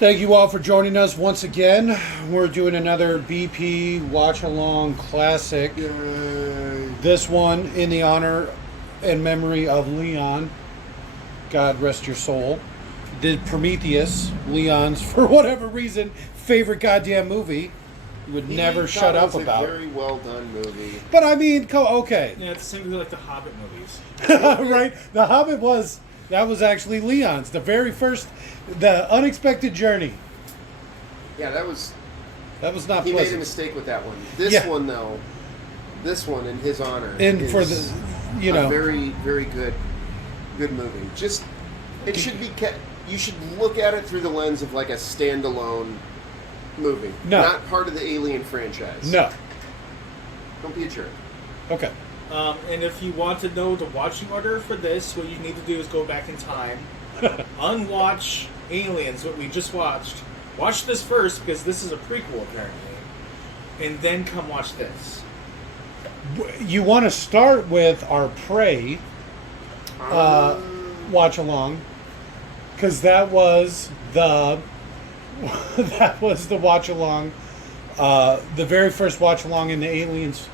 Thank you all for joining us once again. We're doing another BP Watch Along Classic. Yay. This one in the honor and memory of Leon. God rest your soul. Did Prometheus, Leon's, for whatever reason, favorite goddamn movie. He would never shut up about. It's a very well done movie. But I mean, okay. Yeah, it's the same with like the Hobbit movies. Right? The Hobbit that was actually Leon's. The very first, the unexpected journey. Yeah, that was not he pleasant. made a mistake with that one. This one though, this one in his honor And for is the, a very, very good movie. Just it should be you should look at it through the lens of like a standalone movie. No. Not part of the Alien franchise. No. Don't be a jerk. Okay. And if you want to know the watching order for this, what you need to do is go back in time, unwatch Aliens, what we just watched. Watch this first, because this is a prequel, apparently. And then come watch this. You want to start with our Prey watch along, because that was the watch along, the very first watch along in the Aliens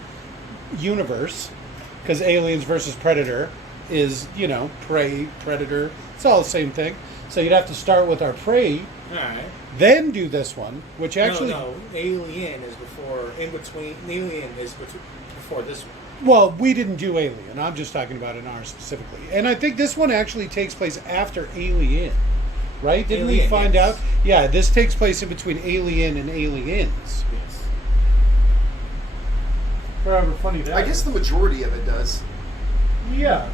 universe, because Aliens versus Predator is, Prey, Predator, it's all the same thing. So you'd have to start with our Prey, Alright. then do this one, which actually... No, Alien is before, Alien is before this one. Well, we didn't do Alien. I'm just talking about in ours specifically. And I think this one actually takes place after Alien, right? Didn't we find out? Yeah, this takes place in between Alien and Aliens. Yes. However funny that I guess the majority of it does. Yeah.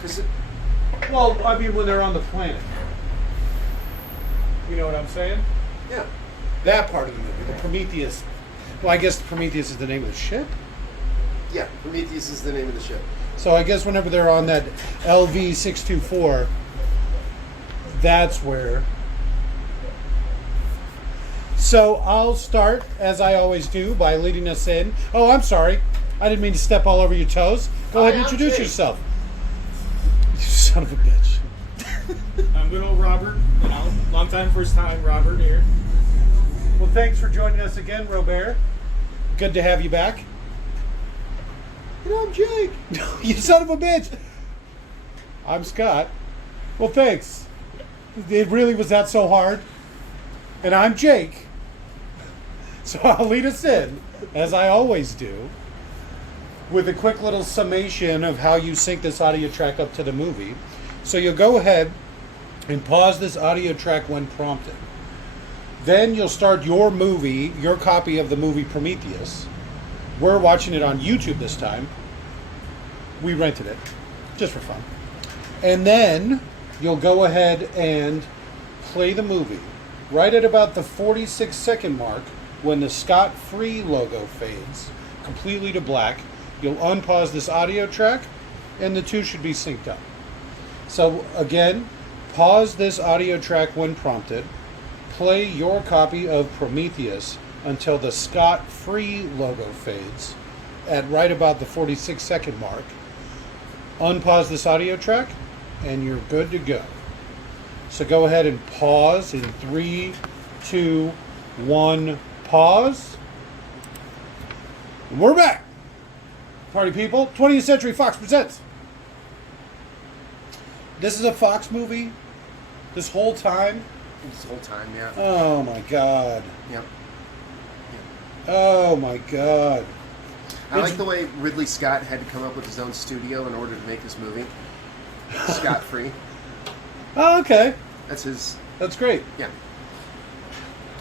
'Cause Well, I mean, when they're on the planet. You know what I'm saying? yeah. That part of the movie, the Prometheus. Well, I guess Prometheus is the name of the ship. Yeah, Prometheus is the name of the ship. So I guess whenever they're on that LV-624, that's where. So I'll start, as I always do, by leading us in. Oh, I'm sorry. I didn't mean to step all over your toes. Go ahead and I'm introduce Jake. yourself. You son of a bitch. I'm good old Robert. Long time, first time Robert here. Well, thanks for joining us again, Robert. Good to have you back. I'm Jake. You son of a bitch. I'm Scott. Well, thanks. It really was that so hard. And I'm Jake. So I'll lead us in, as I always do, with a quick little summation of how you sync this audio track up to the movie. So you'll go ahead and pause this audio track when prompted. Then you'll start your copy of the movie Prometheus. We're watching it on YouTube this time. We rented it, just for fun. And then you'll go ahead and play the movie. Right at about the 46-second mark, when the Scott Free logo fades completely to black, you'll unpause this audio track, and the two should be synced up. So again, pause this audio track when prompted. Play your copy of Prometheus until the Scott Free logo fades at right about the 46-second mark. Unpause this audio track, and you're good to go. So go ahead and pause in 3, 2, 1, pause. And we're back. Party people, 20th Century Fox presents. This is a Fox movie this whole time? This whole time, yeah. Oh my God. Yep. Oh my God. I like the way Ridley Scott had to come up with his own studio in order to make this movie. Scott Free. Oh, okay. That's his. That's great. Yeah.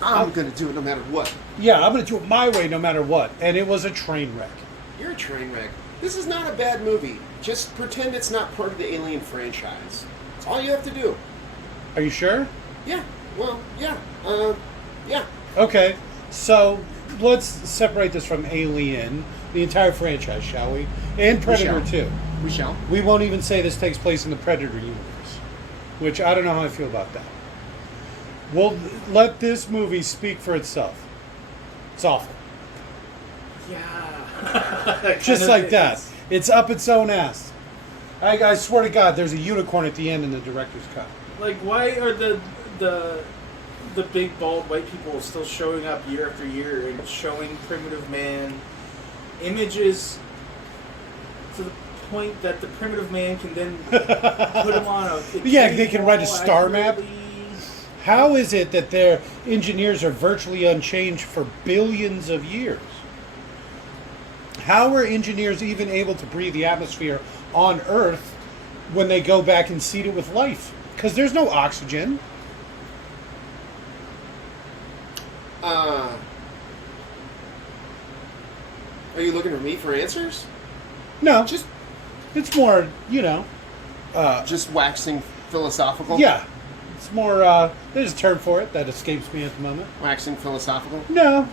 I'm going to do it no matter what. Yeah, I'm going to do it my way no matter what. And it was a train wreck. You're a train wreck. This is not a bad movie. Just pretend it's not part of the Alien franchise. That's all you have to do. Are you sure? Yeah. Well, yeah. Yeah. Okay. So let's separate this from Alien, the entire franchise, shall we? And Predator too. We shall. We won't even say this takes place in the Predator universe, which I don't know how I feel about that. We'll let this movie speak for itself. It's awful. Yeah. Just like that. It's up its own ass. I swear to God, there's a unicorn at the end in the director's cut. Like, why are the the big bald white people still showing up year after year and showing primitive man images to the point that the primitive man can then put them on a Yeah, they can write a star map. accurately. How is it that their engineers are virtually unchanged for billions of years? How are engineers even able to breathe the atmosphere on Earth when they go back and seed it with life? Because there's no oxygen. Are you looking for me for answers? No, Just it's more, just waxing philosophical? yeah. It's more, there's a term for it that escapes me at the moment. Waxing philosophical? No.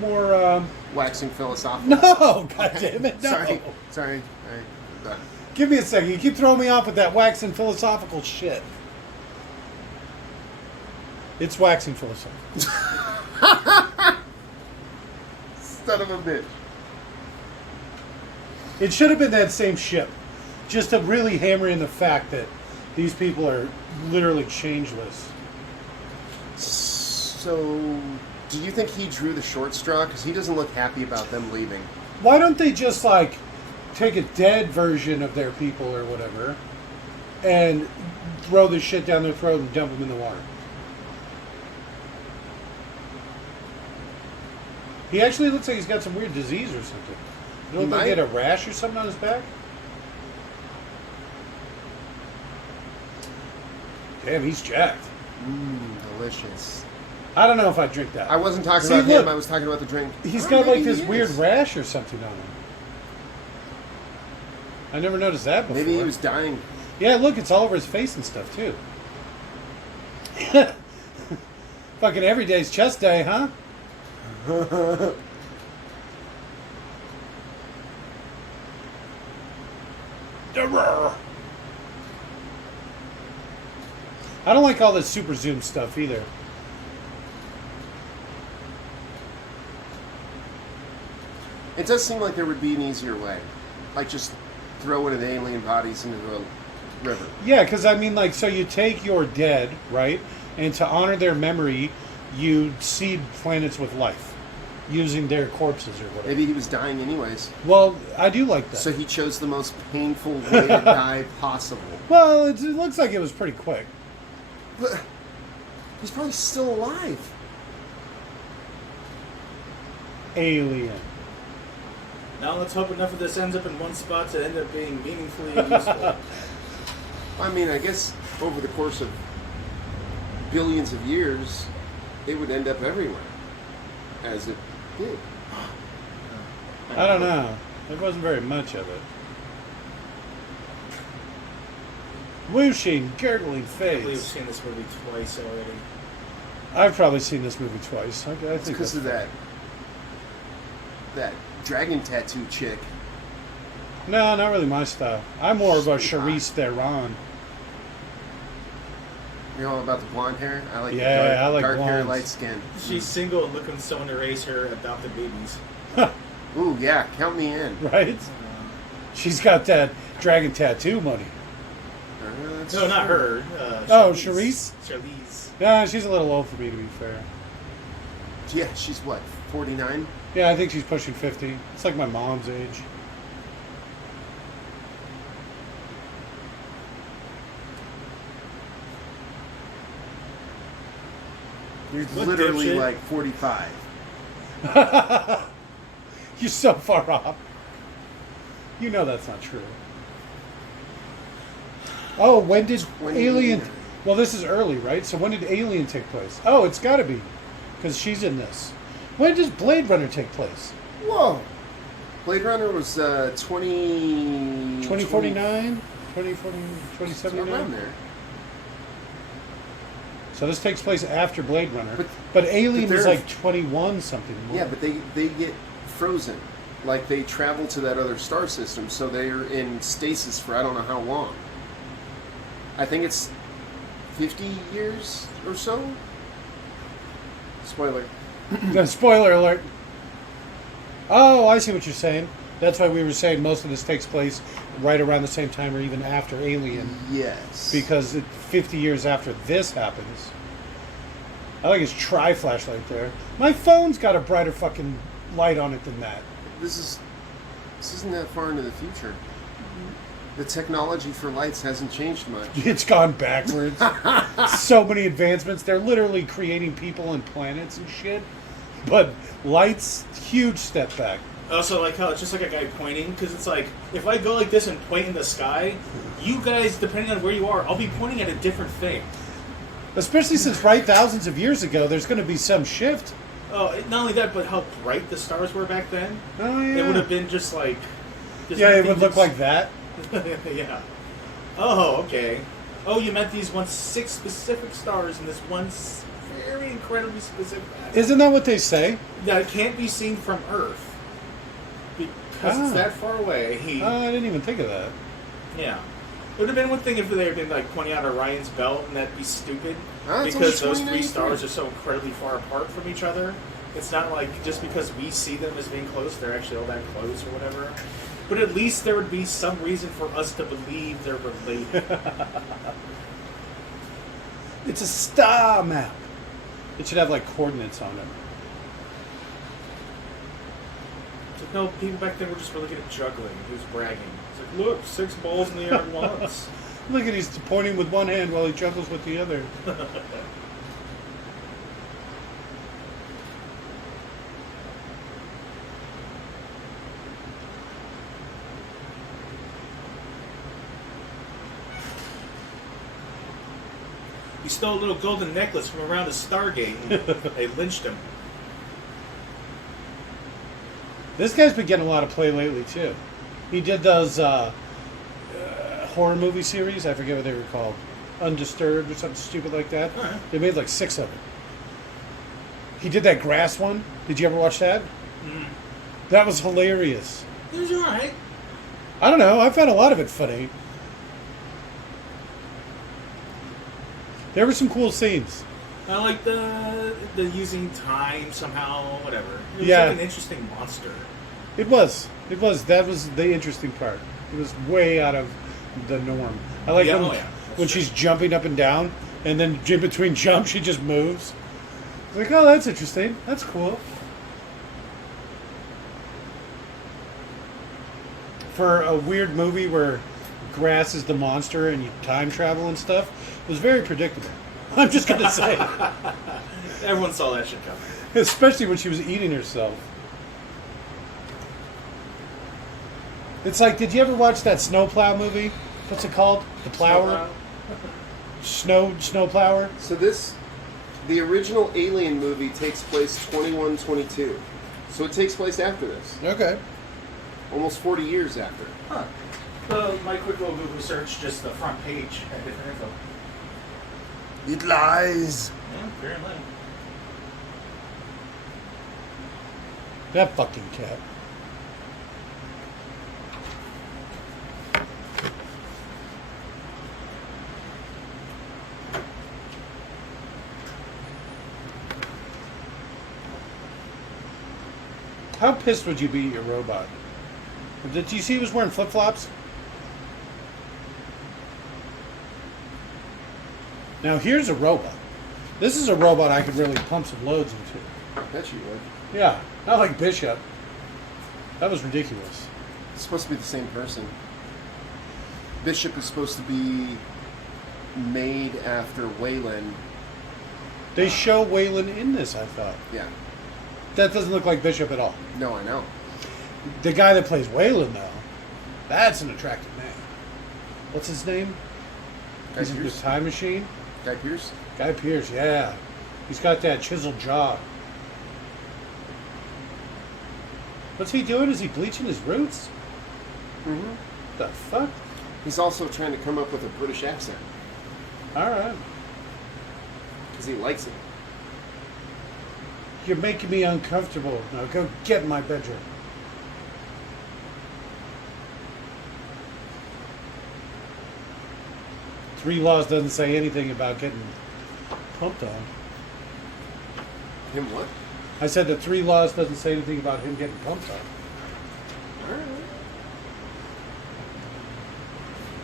More, Waxing philosophical? no, God damn it, no. Sorry. All right. I'm done. Give me a second. You keep throwing me off with that waxing philosophical shit. It's waxing philosophical. Son of a bitch. It should have been that same ship. Just to really hammer in the fact that these people are literally changeless. So, do you think he drew the short straw? Because he doesn't look happy about them leaving. Why don't they just, like, take a dead version of their people or whatever and throw this shit down their throat and dump them in the water? He actually looks like he's got some weird disease or something. You don't think he had a rash or something on his back? Damn, he's jacked. Delicious. I don't know if I'd drink that. I wasn't talking See, about look. him, I was talking about the drink. He's Oh, got like maybe this he weird is. rash or something on him. I never noticed that before. Maybe he was dying. Yeah, look, it's all over his face and stuff too. Fucking every day's chest day, huh? I don't like all this super zoom stuff either. It does seem like there would be an easier way. Like just throwing an alien bodies into the river. Yeah, because I mean, like, so you take your dead, right? And to honor their memory, you seed planets with life using their corpses or whatever. Maybe he was dying anyways. Well, I do like that. So he chose the most painful way to die possible. Well, it looks like it was pretty quick. But he's probably still alive. Alien. Now let's hope enough of this ends up in one spot to end up being meaningfully useful. I mean, I guess over the course of billions of years, it would end up everywhere. As it did. I don't know. There wasn't very much of it. Whooshing, gurgling I believe we've fades. seen this movie twice already. I've probably seen this movie twice. I It's think because that's of that dragon tattoo chick. No, not really my style. I'm more of a Charisse Theron. You're all about the blonde hair? I like Yeah, the dark, I like dark hair, blondes. light skin. She's single and looking for someone to raise her adopted babies. Ooh, yeah, count me in. Right? She's got that dragon tattoo money. That's No, not true. her. Oh, Charisse? Charlize. Yeah, she's a little old for me, to be fair. Yeah, she's what, 49? Yeah, I think she's pushing 50. It's like my mom's age. You're Look, literally dipshit. like 45. You're so far off. You know that's not true. Oh, when did 20 Alien... years. Well, this is early, right? So when did Alien take place? Oh, it's got to be. Because she's in this. When does Blade Runner take place? Whoa! Blade Runner was 2049? 2040, around 2079? there. So this takes place after Blade Runner. But- But Alien but is they're- like 21 something more. Yeah, but they get frozen. Like they travel to that other star system, so they're in stasis for I don't know how long. I think it's 50 years or so. Spoiler. Spoiler alert. Oh, I see what you're saying. That's why we were saying most of this takes place right around the same time or even after Alien. Yes. Because 50 years after this happens. I like his tri-flashlight there. My phone's got a brighter fucking light on it than that. This isn't that far into the future. The technology for lights hasn't changed much. It's gone backwards. So many advancements. They're literally creating people and planets and shit. But lights, huge step back. Also, like how it's just like a guy pointing, because it's like, if I go like this and point in the sky, you guys, depending on where you are, I'll be pointing at a different thing. Especially since, right, thousands of years ago, there's going to be some shift. Oh, not only that, but how bright the stars were back then. Oh, yeah. It would have been just like... Yeah, it would look like that. Yeah. Oh, okay. Oh, you meant these 6 specific stars in this one very incredibly specific pattern. Isn't that what they say? That can't be seen from Earth. Because it's that far away. I didn't even think of that. Yeah. It would have been one thing if they had been like pointing out Orion's belt, and that'd be stupid. It's Because only those 3 29 stars are so incredibly far apart from each other. It's not like just because we see them as being close, they're actually all that close or whatever. But at least there would be some reason for us to believe they're related. It's a star map. It should have, like, coordinates on it. It's like, no, people back then were just really good at juggling. He was bragging. It's like, look, 6 balls in the air at once. Look at he's pointing with one hand while he juggles with the other. He stole a little golden necklace from around the Stargate, and they lynched him. This guy's been getting a lot of play lately, too. He did those horror movie series. I forget what they were called. Undisturbed or something stupid like that. Right. They made like 6 of them. He did that grass one. Did you ever watch that? Mm. That was hilarious. It was alright. I don't know. I found a lot of it funny. There were some cool scenes. I like the using time somehow, whatever. It was Yeah. like an interesting monster. It was. It was. That was the interesting part. It was way out of the norm. I like Yeah, when, oh yeah. when That's she's jumping up and down, and then in between jumps, she just moves. It's like, oh, that's interesting. That's cool. For a weird movie where grass is the monster and you time travel and stuff, it was very predictable. I'm just going to say. Everyone saw that shit coming. Especially when she was eating herself. It's like, did you ever watch that snowplow movie? What's it called? The Plower? Snowplower? So the original Alien movie takes place 2122. So it takes place after this. Okay. Almost 40 years after. Huh. My quick little Google search, just the front page had different info. It lies. Yeah, apparently. That fucking cat. How pissed would you be at your robot? Did you see he was wearing flip-flops? Now here's a robot. This is a robot I could really pump some loads into. I bet you would. Yeah, not like Bishop. That was ridiculous. It's supposed to be the same person. Bishop is supposed to be made after Wayland. They show Waylon in this, I thought. Yeah. That doesn't look like Bishop at all. No, I know. The guy that plays Waylon, though, that's an attractive man. What's his name? Guy He's in the Pearce? Time Machine? Guy Pearce? Guy Pearce, yeah. He's got that chiseled jaw. What's he doing? Is he bleaching his roots? Mm-hmm. The fuck? He's also trying to come up with a British accent. Alright. Because he likes it. You're making me uncomfortable. Now go get in my bedroom. Three Laws doesn't say anything about getting pumped on. Him what? I said that Three Laws doesn't say anything about him getting pumped on. Alright.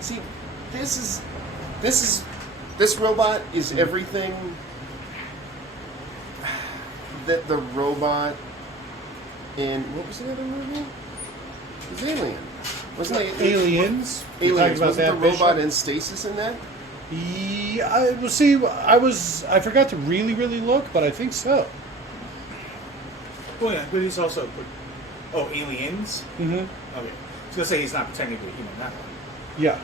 See, this robot is everything the robot in what was the other movie? It was Alien. Wasn't it Aliens. We're talking Aliens? about Wasn't that the robot Bishop? in stasis in that? Yeah, well, see, I forgot to really look, but I think so. Oh yeah, but he's also. Oh, aliens. Mm-hmm. Okay, I was gonna say he's not pretending to be human. That one. Yeah.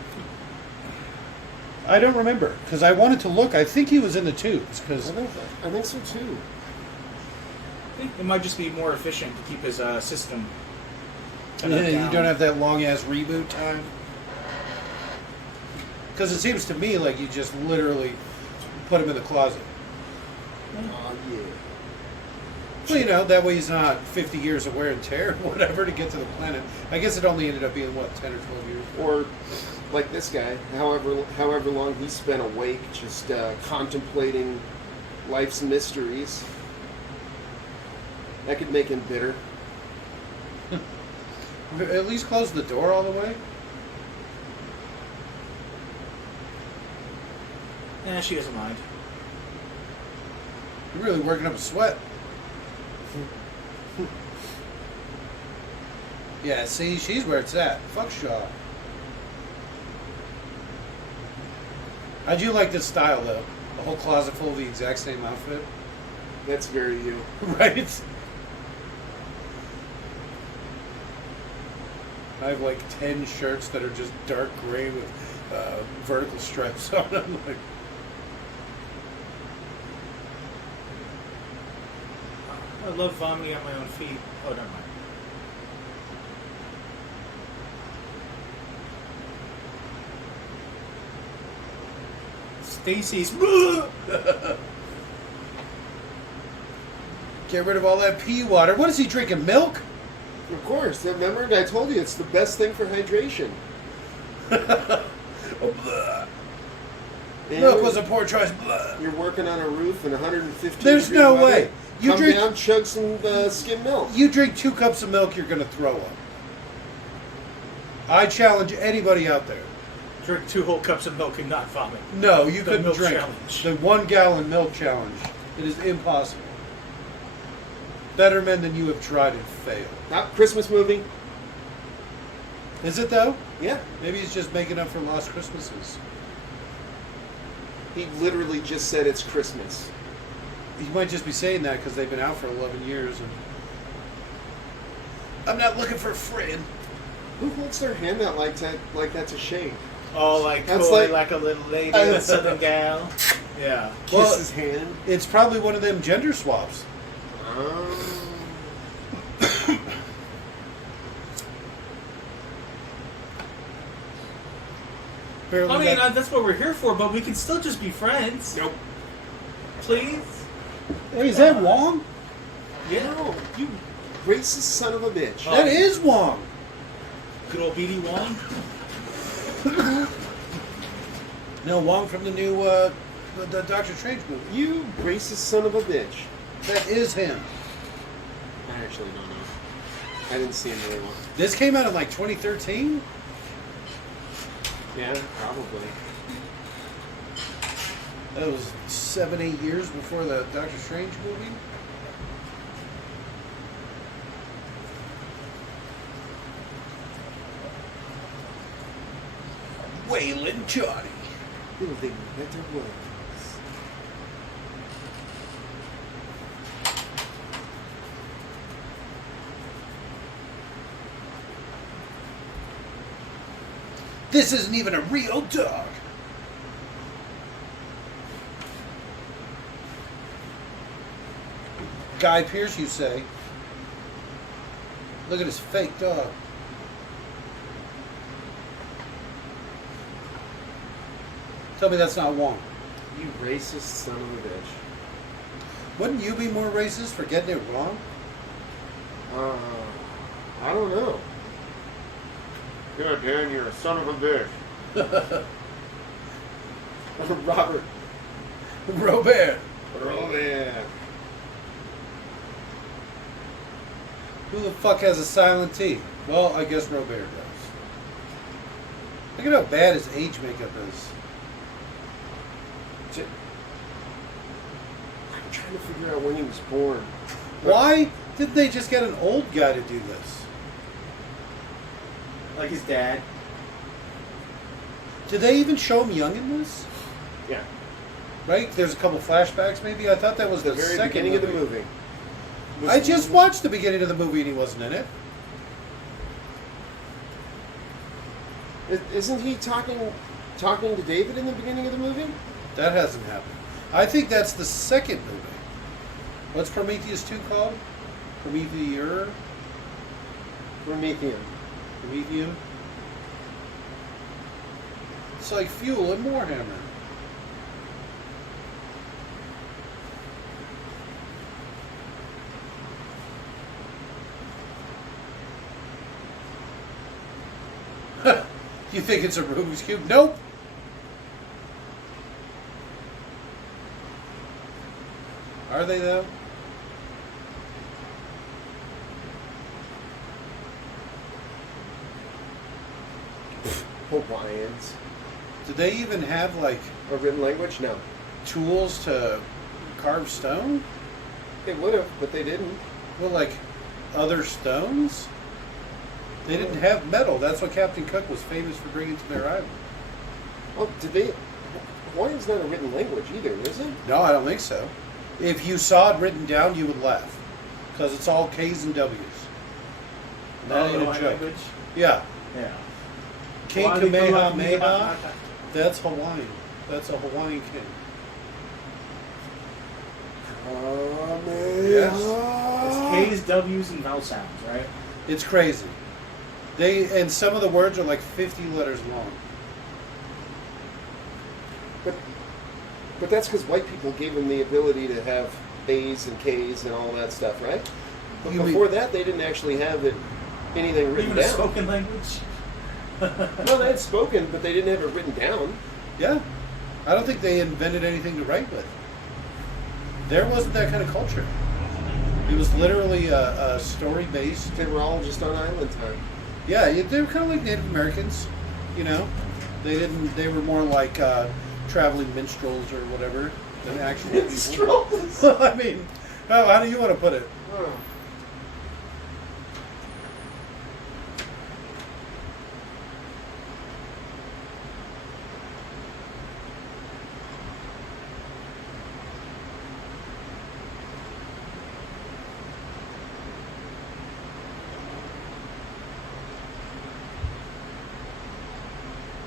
I don't remember because I wanted to look. I think he was in the tubes because I think so too. It might just be more efficient to keep his system. you don't have that long ass reboot time. Because it seems to me like you just literally put him in the closet. Oh yeah. Well, you know, that way he's not 50 years of wear and tear or whatever to get to the planet. I guess it only ended up being, what, 10 or 12 years? Or like this guy, however long he spent awake just contemplating life's mysteries. That could make him bitter. At least close the door all the way. She doesn't mind. You're really working up a sweat. Yeah, see, she's where it's at. Fuck Shaw. I do like this style, though. The whole closet full of the exact same outfit. That's very you. Right? I have like 10 shirts that are just dark gray with vertical stripes on them. Like, I love vomiting at my own feet. Oh, never mind. Stacy's. get rid of all that pea water. What is he drinking? Milk? Of course. Remember, I told you it's the best thing for hydration. And Milk was a poor choice. You're working on a roof in 115. There's no way. You Come drink- down, chug some skim milk. You drink 2 cups of milk, you're going to throw up. I challenge anybody out there. Drink 2 whole cups of milk and not vomit. No, you The couldn't milk drink challenge. the 1 gallon milk challenge. It is impossible. Better men than you have tried and failed. Not Christmas movie. Is it though? Yeah. Maybe he's just making up for lost Christmases. He literally just said it's Christmas. He might just be saying that because they've been out for 11 years. And I'm not looking for a friend. Who holds their hand out like that to shake? Oh, like That's coy, like- like a little lady, a southern gal. Yeah. Kiss Well- his hand. It's probably one of them gender swaps. Apparently I mean, that- that's what we're here for, but we can still just be friends. Nope. Please? Hey, is that Wong? Yeah. No, you racist son of a bitch. That is Wong. Good old BD Wong. No, Wong from the new the Doctor Strange movie. You racist son of a bitch. That is him. I actually don't know. I didn't see him very well. This came out in like 2013. Yeah, probably. That was 7-8 years before the Doctor Strange movie. Waylon Johnny. Building better worlds. This isn't even a real dog. Guy Pearce, you say? Look at his fake dog. Tell me that's not Wong. You racist son of a bitch. Wouldn't you be more racist for getting it wrong? I don't know. Yeah, Dan, you're a son of a bitch. Robert. Robert. Oh, yeah. Who the fuck has a silent T? Well, I guess Robert does. Look at how bad his age makeup is. I'm trying to figure out when he was born. Why didn't they just get an old guy to do this? Like his dad. Did they even show him young in this? Yeah. Right? There's a couple flashbacks, maybe. I thought that was The the very second beginning of the movie. I just watched the beginning of the movie and he wasn't in it. Isn't he talking to David in the beginning of the movie? That hasn't happened. I think that's the second movie. What's Prometheus 2 called? Prometheus? Prometheus. Prometheus? It's like Fuel and Warhammer. You think it's a Rubik's Cube? Nope. Are they though? Hawaiians. Do they even have like A written language? No. tools to carve stone? They would have, but they didn't. Well, like other stones? They didn't have metal. That's what Captain Cook was famous for bringing to their island. Oh, did they? Hawaiian's not a written language either, is it? No, I don't think so. If you saw it written down, you would laugh. Because it's all K's and W's. And that ain't a joke. Language? Yeah. Yeah. King Kamehameha, that's Hawaiian. That's a Hawaiian king. It's K's, W's, and vowel sounds, right? It's crazy. And some of the words are like 50 letters long. But that's because white people gave them the ability to have A's and K's and all that stuff, right? But before that, they didn't actually have anything written Even a down. spoken language? Well, they had spoken, but they didn't have it written down. Yeah. I don't think they invented anything to write with. There wasn't that kind of culture. It was literally a story-based. They were all just on island time. Yeah, they were kind of like Native Americans, you know. They were more like traveling minstrels or whatever than actual people. Minstrels? I mean, how do you want to put it? Oh.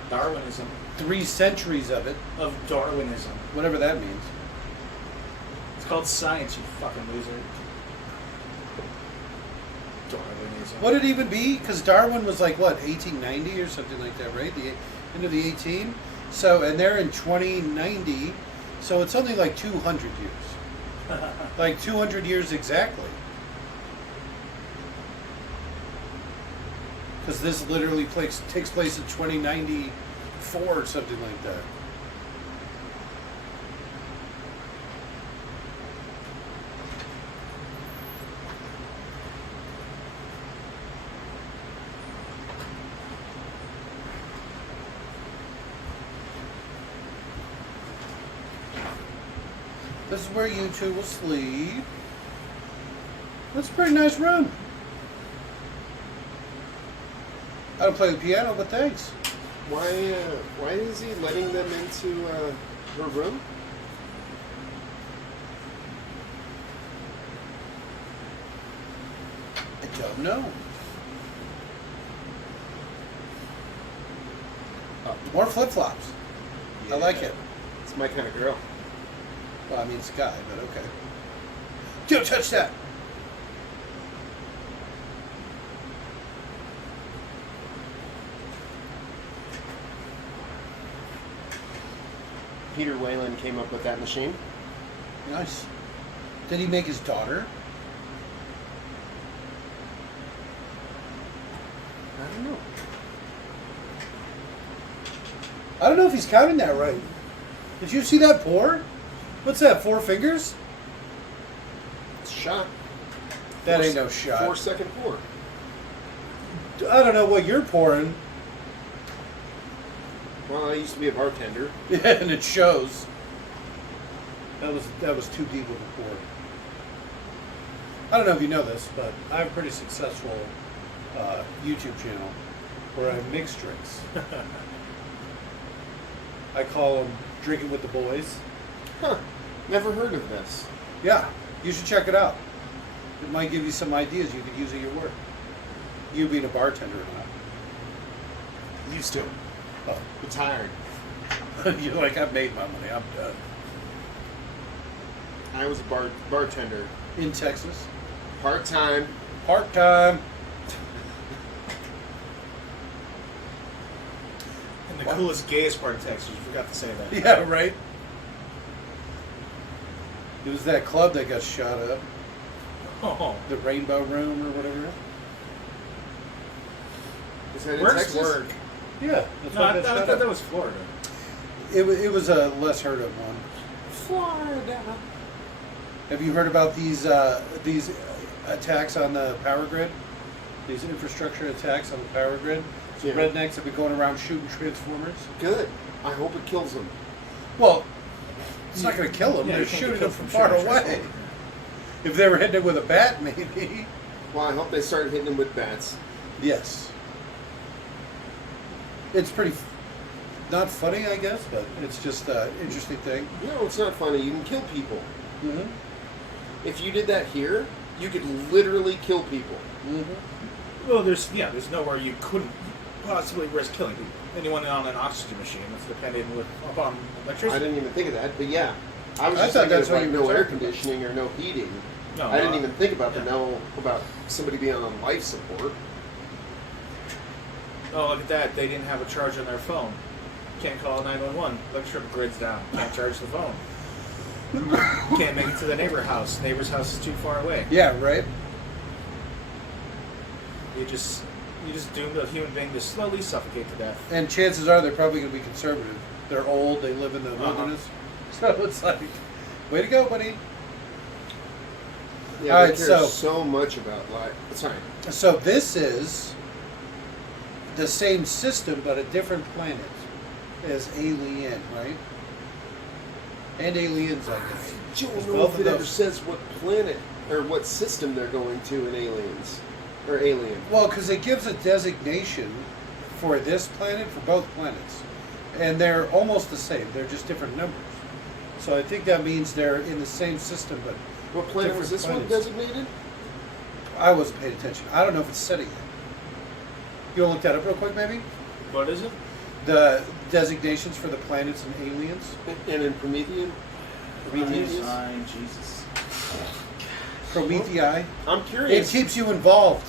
Darwinism. 3 centuries of it, Of Darwinism. whatever that means. It's called science, you fucking loser. Darwinism. What did it even be? Because Darwin was like, what, 1890 or something like that, right? The end of the 18. So, and they're in 2090, so it's something like 200 years. Like 200 years exactly. Because this literally takes place in 2094 or something like that. This is where you two will sleep. That's a pretty nice room. I don't play the piano, but thanks. Why is he letting them into her room? I don't know. Oh. More flip-flops. I like it. It's my kind of girl. Well, I mean, it's a guy, but okay. Don't touch that! Peter Whalen came up with that machine. Nice. Did he make his daughter? I don't know. I don't know if he's counting that right. Did you see that pour? What's that, 4 fingers? It's shot. That ain't no shot. 4-second pour. I don't know what you're pouring. Well, I used to be a bartender. Yeah, and it shows. That was too deep of a pour. I don't know if you know this, but I have a pretty successful YouTube channel where I mix drinks. I call them Drinking with the Boys. Huh. Never heard of this. Yeah, you should check it out. It might give you some ideas you could use at your work. You being a bartender or not. Used to. Oh. Retired. You're like, I've made my money. I'm done. I was a bartender. In Texas. Part-time. Part-time. And the coolest, gayest part of Texas, you forgot to say that. Yeah, right? It was that club that got shot up. Oh. The Rainbow Room or whatever. Is that in Work's Texas? work. Yeah. That's No, why I it got shot thought up. that was Florida. It was a less heard of one. Florida. Have you heard about these attacks on the power grid? These infrastructure attacks on the power grid? So Yeah. rednecks have been going around shooting transformers. Good. I hope it kills them. Well, it's not going to kill them. Yeah, They're you can't shooting get them killed from from far shooting a away. transformer. If they were hitting it with a bat, maybe. Well, I hope they start hitting them with bats. Yes. It's pretty, not funny, I guess, but it's just an interesting thing. No, it's not funny. You can kill people. Mm-hmm. If you did that here, you could literally kill people. Mm-hmm. Well, there's nowhere you couldn't possibly risk killing people. Anyone on an oxygen machine that's dependent upon electricity. I didn't even think of that, but yeah. I was I just thought thinking that's of what like you were no air talking about. conditioning or no heating. No, I didn't even think about yeah. somebody being on life support. Oh, look at that. They didn't have a charge on their phone. Can't call 911. Electrical grid's down. Can't charge the phone. Can't make it to the neighbor's house. Neighbor's house is too far away. Yeah, right? You just doomed a human being to slowly suffocate to death. And chances are they're probably going to be conservative. They're old, they live in the wilderness. So it's like, way to go, buddy. Yeah, All they right, care so much about life. Sorry. So this is the same system, but a different planet as Alien, right? And Aliens, I guess. I don't Because know both if of it ever those- says what planet or what system they're going to in Aliens. Or Alien. Well, because it gives a designation for this planet, for both planets. And they're almost the same. They're just different numbers. So I think that means they're in the same system, but What planet was this different one planets. designated? I wasn't paying attention. I don't know if it's said it yet. You want to look that up real quick, maybe? What is it? The designations for the planets and aliens? And in Prometheus? Prometheus? Fine, Jesus. Promethei. I'm It curious. keeps you involved.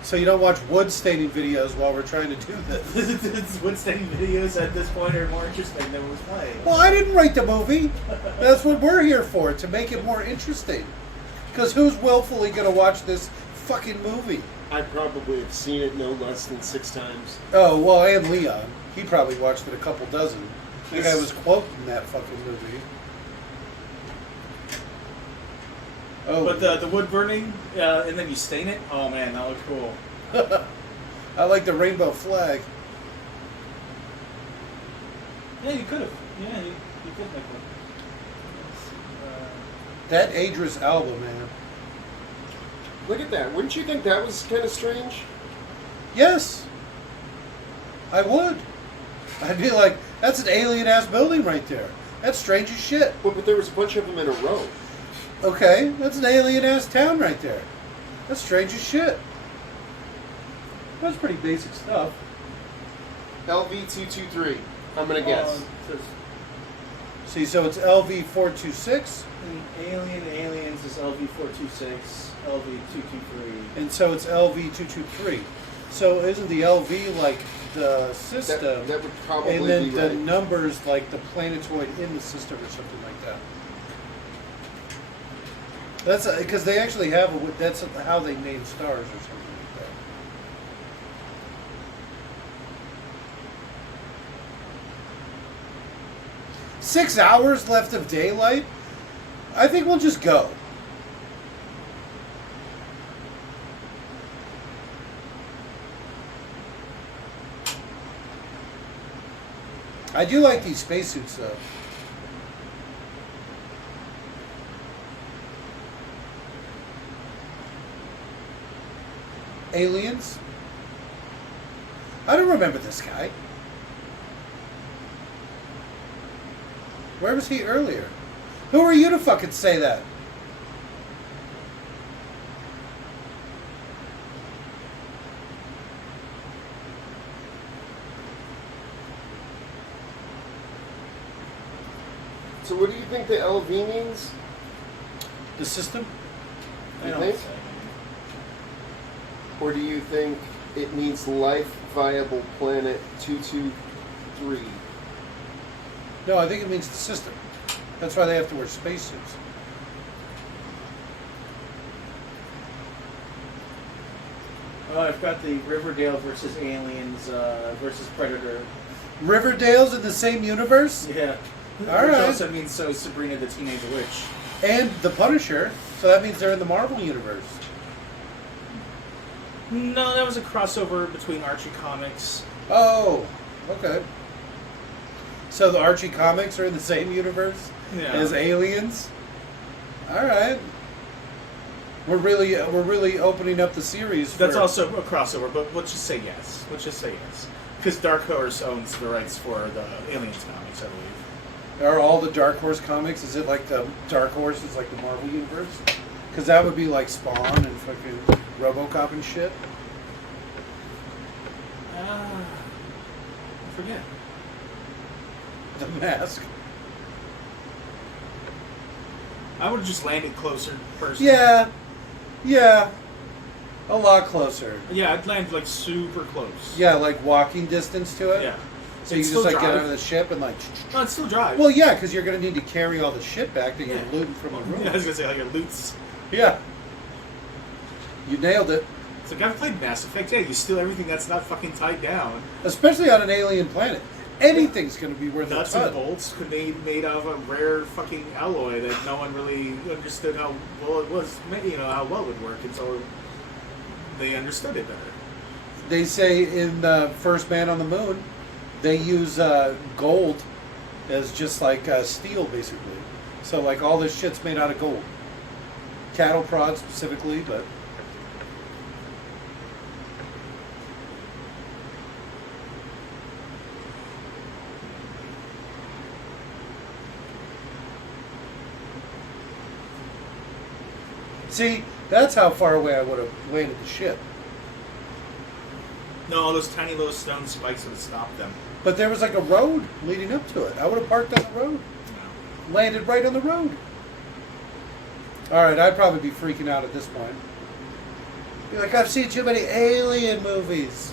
So you don't watch wood staining videos while we're trying to do this. Wood staining videos at this point are more interesting than was playing. Well, I didn't write the movie. That's what we're here for, to make it more interesting. Because who's willfully going to watch this fucking movie? I probably have seen it no less than 6 times. Oh, well, and Leon. He probably watched it a couple dozen. The guy Yes. was quoting that fucking movie. Oh, But the wood burning, and then you stain it? Oh man, that looked cool. I like the rainbow flag. Yeah, you could have. Yeah, you could make one. That Idris Elba, man. Look at that. Wouldn't you think that was kind of strange? Yes, I would. I'd be like, that's an alien-ass building right there. That's strange as shit. But there was a bunch of them in a row. Okay, that's an alien-ass town right there. That's strange as shit. That's pretty basic stuff. LV223. I'm going to guess. See, so it's LV426, Aliens is LV426, LV223. and so it's LV223. So isn't the LV like the system, That would probably and then be the right. numbers like the planetoid in the system or something like that? That's because they actually have that's how they name stars or something like that. Six hours left of daylight? I think we'll just go. I do like these spacesuits though. Aliens? I don't remember this guy. Where was he earlier? Who are you to fucking say that? So what do you think the LV means? The system? You I think? don't say. Or do you think it means life viable planet 223? No, I think it means the system. That's why they have to wear spacesuits. Oh, I've got the Riverdale versus Aliens versus Predator. Riverdale's in the same universe? Yeah. All Which right. also means so Sabrina the Teenage Witch. And the Punisher. So that means they're in the Marvel universe. No, that was a crossover between Archie Comics. Oh, okay. So the Archie comics are in the same universe as Aliens? All right. We're really opening up the series. That's also a crossover, but let's just say yes. Let's just say yes. Because Dark Horse owns the rights for the Aliens comics, I believe. Are all the Dark Horse comics? Is it like the Dark Horse is like the Marvel universe? Because that would be like Spawn and fucking RoboCop and shit. I forget. The Mask. I would have just landed closer, personally. Yeah. A lot closer. Yeah, I'd land like super close. Yeah, like walking distance to it. Yeah. So you It's can just still like get drive. out of the ship and like. No, it's still drive. Well, yeah, because you're gonna need to carry all the shit back that you're Yeah. looting from the room. Yeah, I was gonna say like your loots. Yeah. You nailed it. It's like I've played Mass Effect. Yeah, you steal everything that's not fucking tied down. Especially on an alien planet. Anything's going to be worth Nuts a and ton. bolts could be made out of a rare fucking alloy that no one really understood how well it was, how well it would work until they understood it better. They say in the First Man on the Moon, they use gold as just like steel, basically. So like all this shit's made out of gold. Cattle prod specifically, but. See, that's how far away I would have landed the ship. No, all those tiny little stone spikes would have stopped them. But there was like a road leading up to it. I would have parked on the road. Landed right on the road. Alright, I'd probably be freaking out at this point. Be like, I've seen too many alien movies.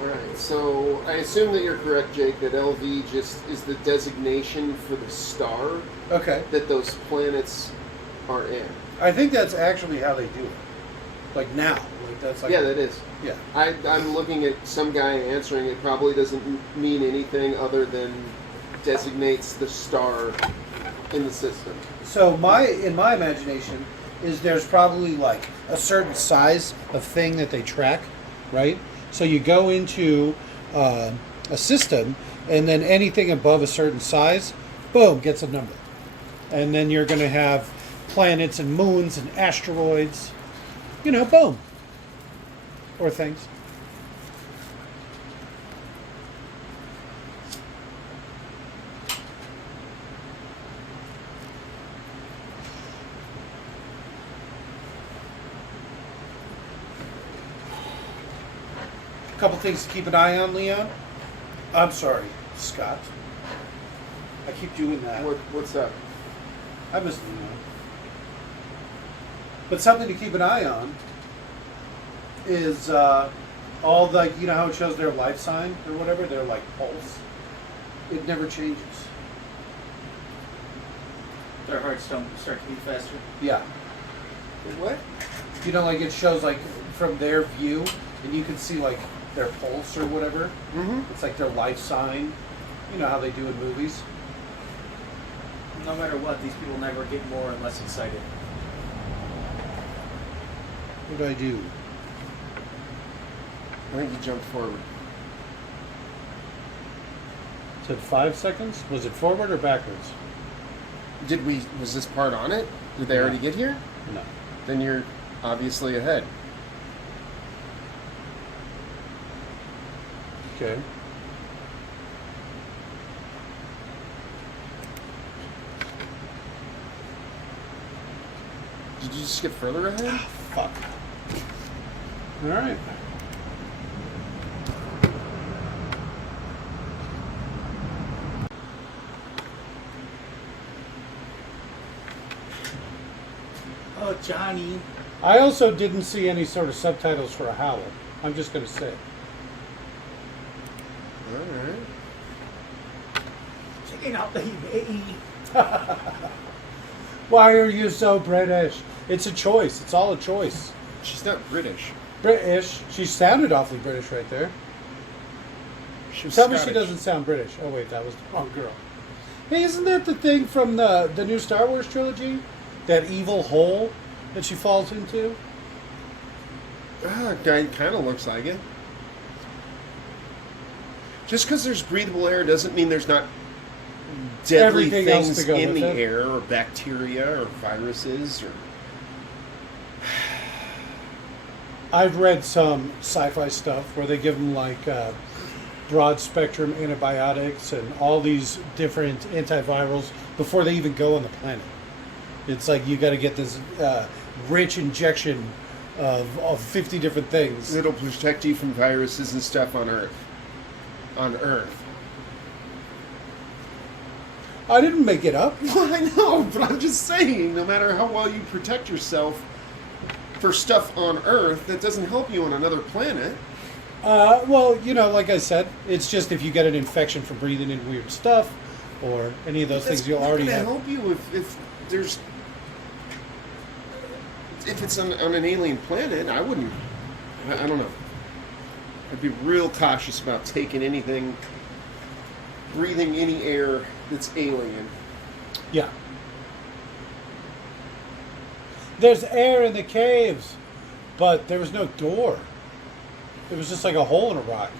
Alright, so I assume that you're correct, Jake, that LV just is the designation for the star Okay. that those planets are in. I think that's actually how they do it. Like now. Like that's like Yeah, that is. Yeah. I'm looking at some guy answering. It probably doesn't mean anything other than designates the star in the system. So in my imagination is there's probably like a certain size of thing that they track, right? So you go into a system, and then anything above a certain size, boom, gets a number. And then you're going to have planets and moons and asteroids, boom. Or things. A couple things to keep an eye on, Leon. I'm sorry, Scott. I keep doing that. What's up? I miss Leon. But something to keep an eye on is all the, how it shows their life sign or whatever, their like pulse. It never changes. Their hearts don't start to beat faster. Yeah. What? Like it shows like from their view, and you can see like their pulse or whatever. Mm-hmm. It's like their life sign. You know how they do in movies. No matter what, these people never get more and less excited. What do I do? I think you jumped forward. Said 5 seconds? Was it forward or backwards? Was this part on it? Did they already get here? No. Then you're obviously ahead. Okay. Did you just skip further ahead? Fuck. All right. Oh, Johnny. I also didn't see any sort of subtitles for a Howl. I'm just going to say. Alright. Checking out the baby. Why are you so British? It's a choice. It's all a choice. She's not British. British. She sounded awfully British right there. She was Tell me she Scottish. doesn't sound British. Oh, wait, that was the wrong girl. Hey, isn't that the thing from the new Star Wars trilogy? That evil hole that she falls into? Guy kind of looks like it. Just because there's breathable air doesn't mean there's not deadly Everything else things to go in with the it. air, or bacteria, or viruses, or... I've read some sci-fi stuff where they give them like broad spectrum antibiotics and all these different antivirals before they even go on the planet. It's like you got to get this rich injection of 50 different things. It'll protect you from viruses and stuff on Earth. On Earth. I didn't make it up. Well, I know, but I'm just saying, no matter how well you protect yourself for stuff on Earth, that doesn't help you on another planet. Well, you know, like I said, it's just if you get an infection from breathing in weird stuff or any of those things, you'll already That's have. not going to help you if there's... If it's on an alien planet, I wouldn't... I don't know. I'd be real cautious about taking anything... breathing any air that's alien. Yeah. There's air in the caves, but there was no door. It was just like a hole in a rock.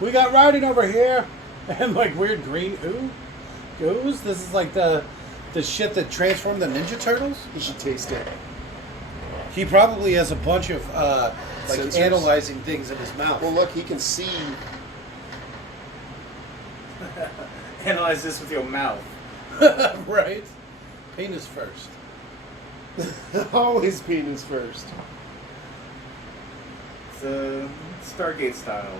We got riding over here, and like weird green ooze. This is like the shit that transformed the Ninja Turtles. You should taste it. He probably has a bunch of like Sensors. analyzing things in his mouth. Well, look, he can see... Analyze this with your mouth. Right? Penis first. Always penis first. It's Stargate style.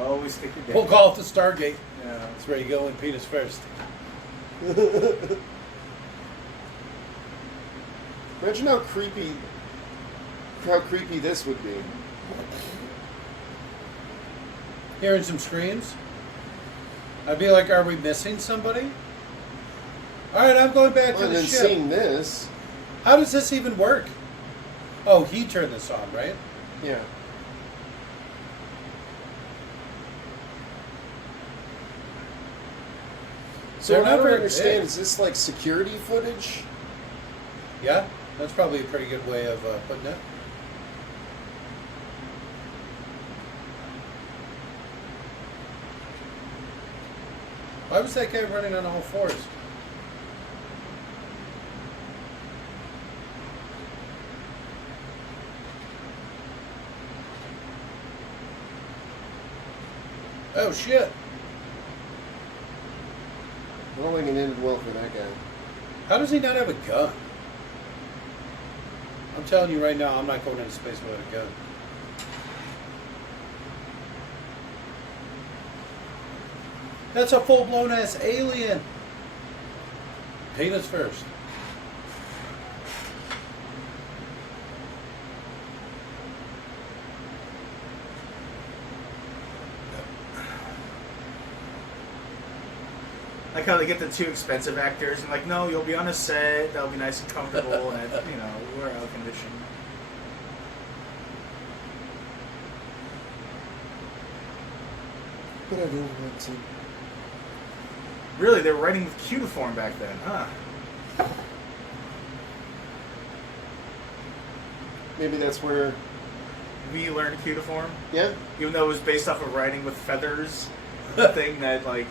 Always stick your dick. We'll call it the Stargate. Yeah. That's where you go in penis first. Imagine how creepy this would be. Hearing some screams. I'd be like, are we missing somebody? Alright, I'm going back to And the then ship. seeing this, How does this even work? Oh, he turned this on, right? yeah. So They're what I not don't very understand, big. is this like security footage? Yeah, that's probably a pretty good way of putting it. Why was that guy running on all fours? Oh shit. I don't think it ended well for that guy. How does he not have a gun? I'm telling you right now, I'm not going into space without a gun. That's a full-blown ass alien. Penis first. Like how they get the two expensive actors and like, no, you'll be on a set, that'll be nice and comfortable, and you know, we're air conditioned. But I don't want to. Really, they were writing with cuneiform back then, huh? Maybe that's where... We learned cuneiform, Yeah? even though it was based off of writing with feathers. The thing that like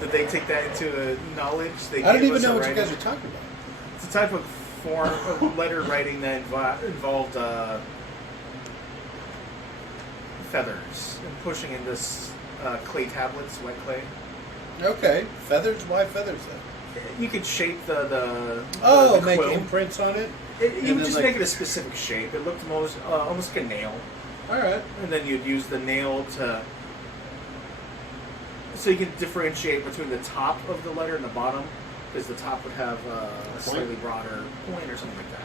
Did they take that into knowledge? They I don't gave even us a know what you writing- guys are talking about. It's a type of form of letter writing that involved feathers and pushing in this clay tablets, wet clay. Okay, feathers. Why feathers then? You could shape the Make quill. imprints on it. You and would then, just like- make it a specific shape. It looked almost like a nail, All right. and then you'd use the nail to. So you can differentiate between the top of the letter and the bottom, because the top would have a slightly broader point or something like that.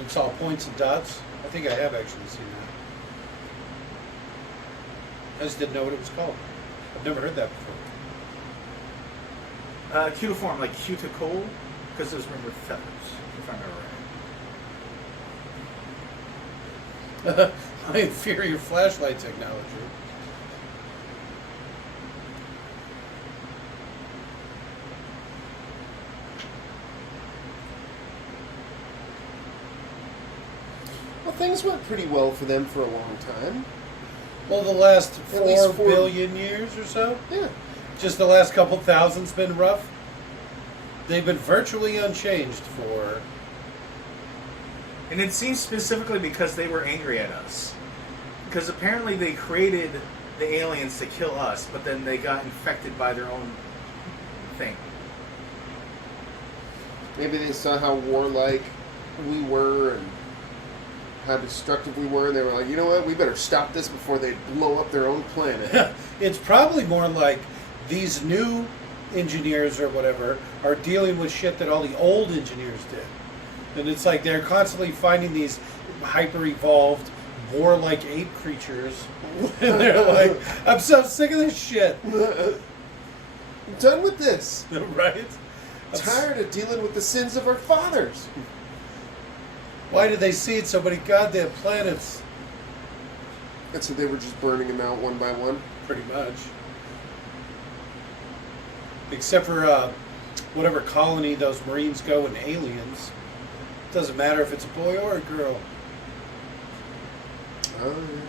It's all points and dots. I think I have actually seen that. I just didn't know what it was called. I've never heard that before. Cutiform, like cuticle, because those were feathers, if I remember right. My inferior flashlight technology. Well, things went pretty well for them for a long time. Well, the last At least 4 4 billion years or so? Yeah. Just the last couple thousand's been rough? They've been virtually unchanged for... And it seems specifically because they were angry at us. Because apparently they created the aliens to kill us, but then they got infected by their own thing. Maybe they saw how warlike we were and how destructive we were, and they were like, you know what, we better stop this before they blow up their own planet. It's probably more like these new engineers or whatever are dealing with shit that all the old engineers did. And it's like they're constantly finding these hyper-evolved, warlike ape creatures. And they're like, I'm so sick of this shit. I'm done with this. Right? I'm tired of dealing with the sins of our fathers. Why did they seed so many goddamn planets? And so they were just burning them out one by one. Pretty much. Except for whatever colony those Marines go in Aliens. Doesn't matter if it's a boy or a girl. Oh, yeah.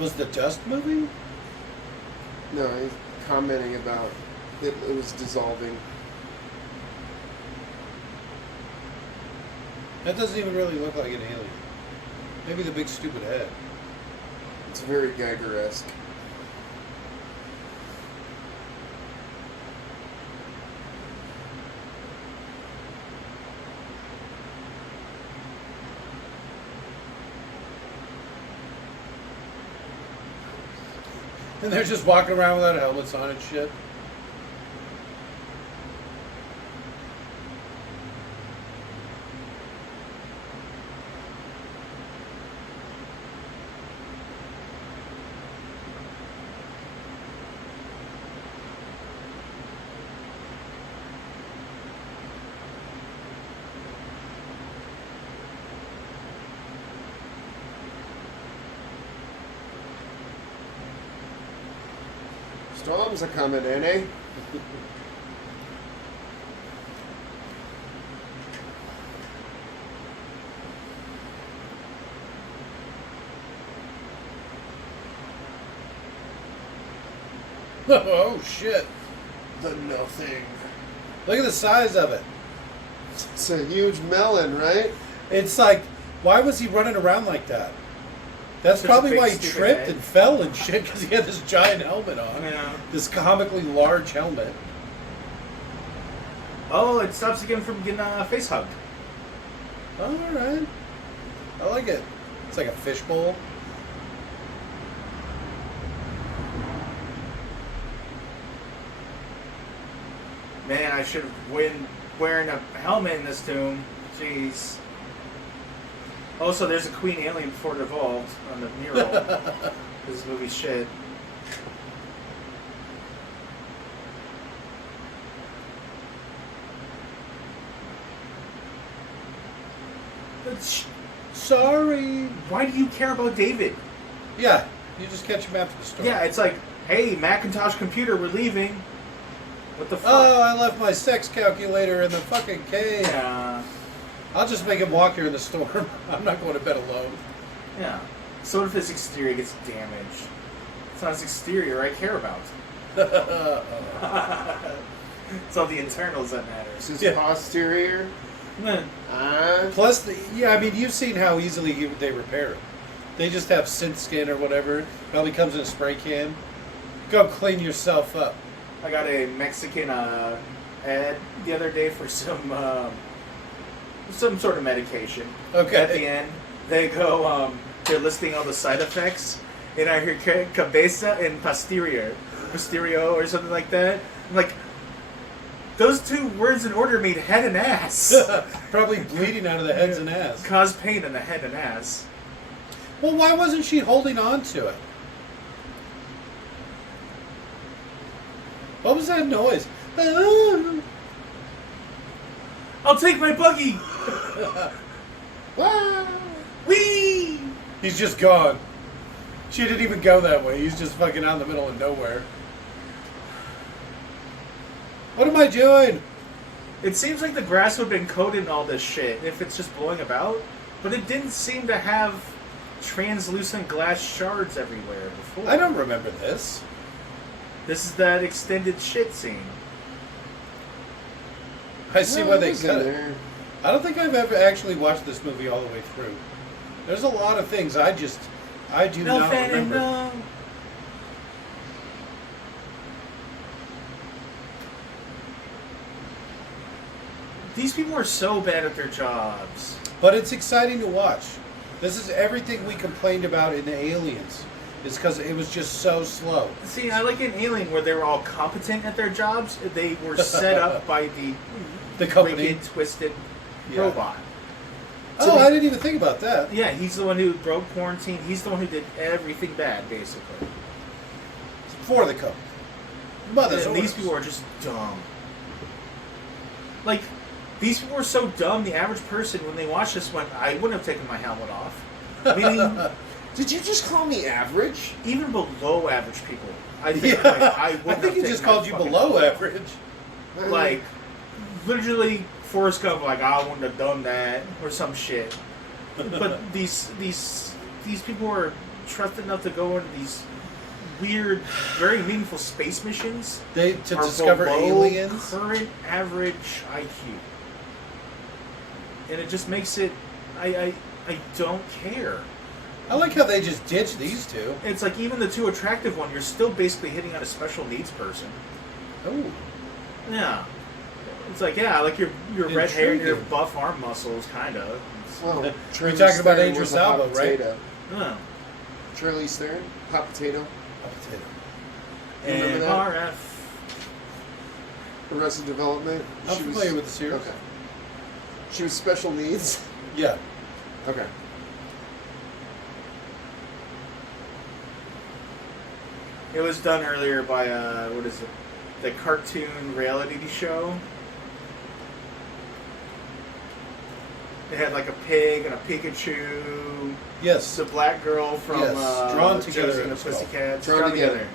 Was the Dust movie? No, he's commenting about it was dissolving. That doesn't even really look like an alien. Maybe the big stupid head. It's very Geiger-esque. And they're just walking around without helmets on and shit. Storms are coming in, eh? Oh shit. The nothing. Look at the size of it. It's a huge melon, right? It's like, why was he running around like that? That's Such a probably big why he stupid tripped head. and fell and shit, because he had this giant helmet on. Yeah. This comically large helmet. Oh, it stops again from getting a face hug. Oh, alright. I like it. It's like a fishbowl. Man, I should have been wearing a helmet in this tomb. Jeez. Oh, so there's a queen alien before it evolved on the mural. This movie's shit. Sorry. Why do you care about David? Yeah, you just catch him after the story. Yeah, it's like, hey, Macintosh computer, we're leaving. What the fuck? Oh, I left my sex calculator in the fucking cave. Yeah. I'll just make him walk here in the storm. I'm not going to bed alone. Yeah. So what if his exterior gets damaged? It's not his exterior I care about. It's all the internals that matter. It's his Yeah. posterior. Meh. Plus, I mean, you've seen how easily they repair it. They just have synth skin or whatever. Probably comes in a spray can. Go clean yourself up. I got a Mexican ad the other day for some sort of medication. Okay. At the end, they go, they're listing all the side effects, and I hear cabeza and posterior or something like that. I'm like, those two words in order mean head and ass. Probably bleeding out of the heads and ass. Cause pain in the head and ass. Well, why wasn't she holding on to it? What was that noise? I'll take my buggy. Wow. Whee! He's just gone. She didn't even go that way. He's just fucking out in the middle of nowhere. What am I doing? It seems like the grass would have been coated in all this shit if it's just blowing about, but it didn't seem to have translucent glass shards everywhere before. I don't remember this. This is that extended shit scene. I see No, why it they was cut in it. there. I don't think I've ever actually watched this movie all the way through. There's a lot of things I do not remember. No. These people are so bad at their jobs. But it's exciting to watch. This is everything we complained about in the Aliens. It's because it was just so slow. See, I like an Alien where they were all competent at their jobs. They were set up by The company. wicked, twisted Yeah. robot. Oh, I didn't even think about that. Yeah, he's the one who broke quarantine. He's the one who did everything bad, basically. For the company. Mother's And these orders. people are just dumb. Like, these people are so dumb, the average person, when they watch this, went, I wouldn't have taken my helmet off. Meaning, Did you just call me average? even below average people, I think, Yeah. like, I I wouldn't think he have just taken called my you fucking below helmet average. off. Like, literally, Forrest Gump, like, I wouldn't have done that, or some shit. But these people are trusted enough to go into these weird, very meaningful space missions. To are discover below aliens. current average IQ, and it just makes it. I don't care. I like how they just ditched these two. It's like even the too attractive one, you're still basically hitting on a special needs person. Oh. Yeah, it's like yeah, like your red hair and your Intriguing. buff arm muscles, kind of. Well, You're Charlize talking about Theron Idris was a hot Elba, right? potato. Yeah. Charlize Theron, hot potato. And Remember that? RF. Arrested Development. I'm familiar with the series. Okay. She was special needs. Yeah. Okay. It was done earlier by what is it? The cartoon reality show. They had like a pig and a Pikachu. Yes. The black girl from Yes, Drawn Together Josie and the it was called. Pussycats. Drawn Together.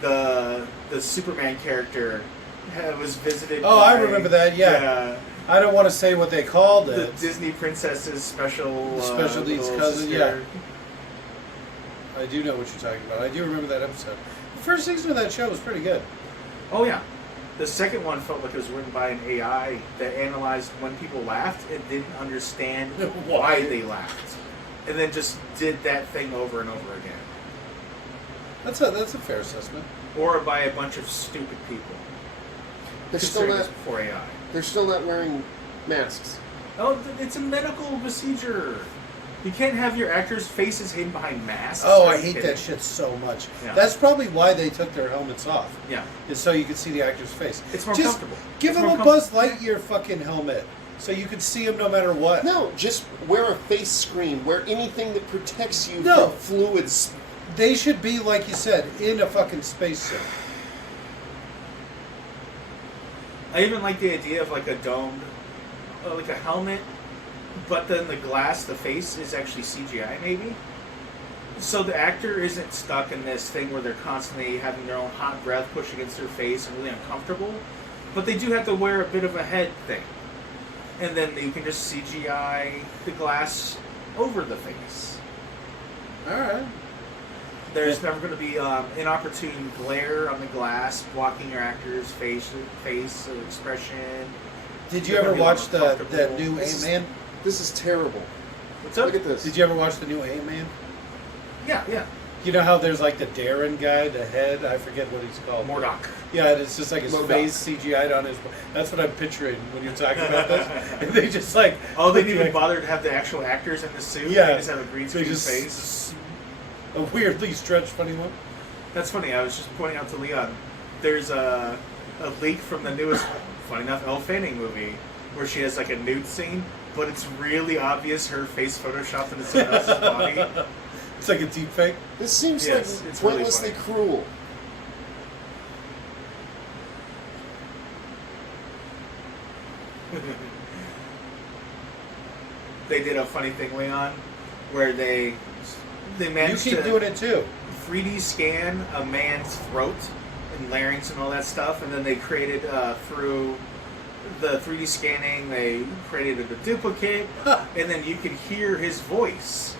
Yeah. The Superman character was visited. Oh, by, I remember that, yeah. I don't want to say what they called the it. Disney princess's special Special needs little cousin, sister. I do know what you're talking about. I do remember that episode. The first season of that show was pretty good. Oh yeah. The second one felt like it was written by an AI that analyzed when people laughed and didn't understand why they laughed, and then just did that thing over and over again. That's a fair assessment. Or by a bunch of stupid people. They're still Considering not. this before AI. They're still not wearing masks. Oh, it's a medical procedure. You can't have your actors' faces hidden behind masks. Oh, Are I you hate kidding? that shit so much. Yeah. That's probably why they took their helmets off. Yeah. Is so you could see the actor's face. It's more Just comfortable. Give It's him more a Buzz Lightyear fucking helmet, so you could see him no matter what. No, just wear a face screen. Wear anything that protects you No. from fluids. They should be, like you said, in a fucking spacesuit. I even like the idea of like a domed, like a helmet, but then the glass, the face is actually CGI maybe. So the actor isn't stuck in this thing where they're constantly having their own hot breath push against their face and really uncomfortable. But they do have to wear a bit of a head thing. and then you can just CGI the glass over the face. All right. There's never going to be inopportune glare on the glass blocking your actor's face expression. Did you They're ever gonna be watch the uncomfortable. new A-Man? This is terrible. What's up? Look at this. Did you ever watch the new A-Man? Yeah. You know how there's like the Darren guy, the head? I forget what he's called. Mordok. Yeah, and it's just like his Mordok. face CGI'd on his. That's what I'm picturing when you're talking about this. And they just like. Oh, they didn't even bother to have the actual actors in the suit. Yeah. They just have a green They screen just face. a weirdly stretched, funny one. That's funny. I was just pointing out to Leon. There's a leak from the newest, funny enough, Elle Fanning movie where she has like a nude scene, but it's really obvious her face photoshopped into someone else's body. It's like a deep fake. This seems Yes, like it's really pointlessly funny. cruel. They did a funny thing, Leon, where they You managed keep to doing it too. 3D scan a man's throat and larynx and all that stuff, and then they created through the 3D scanning, they created a duplicate, and then you could hear his voice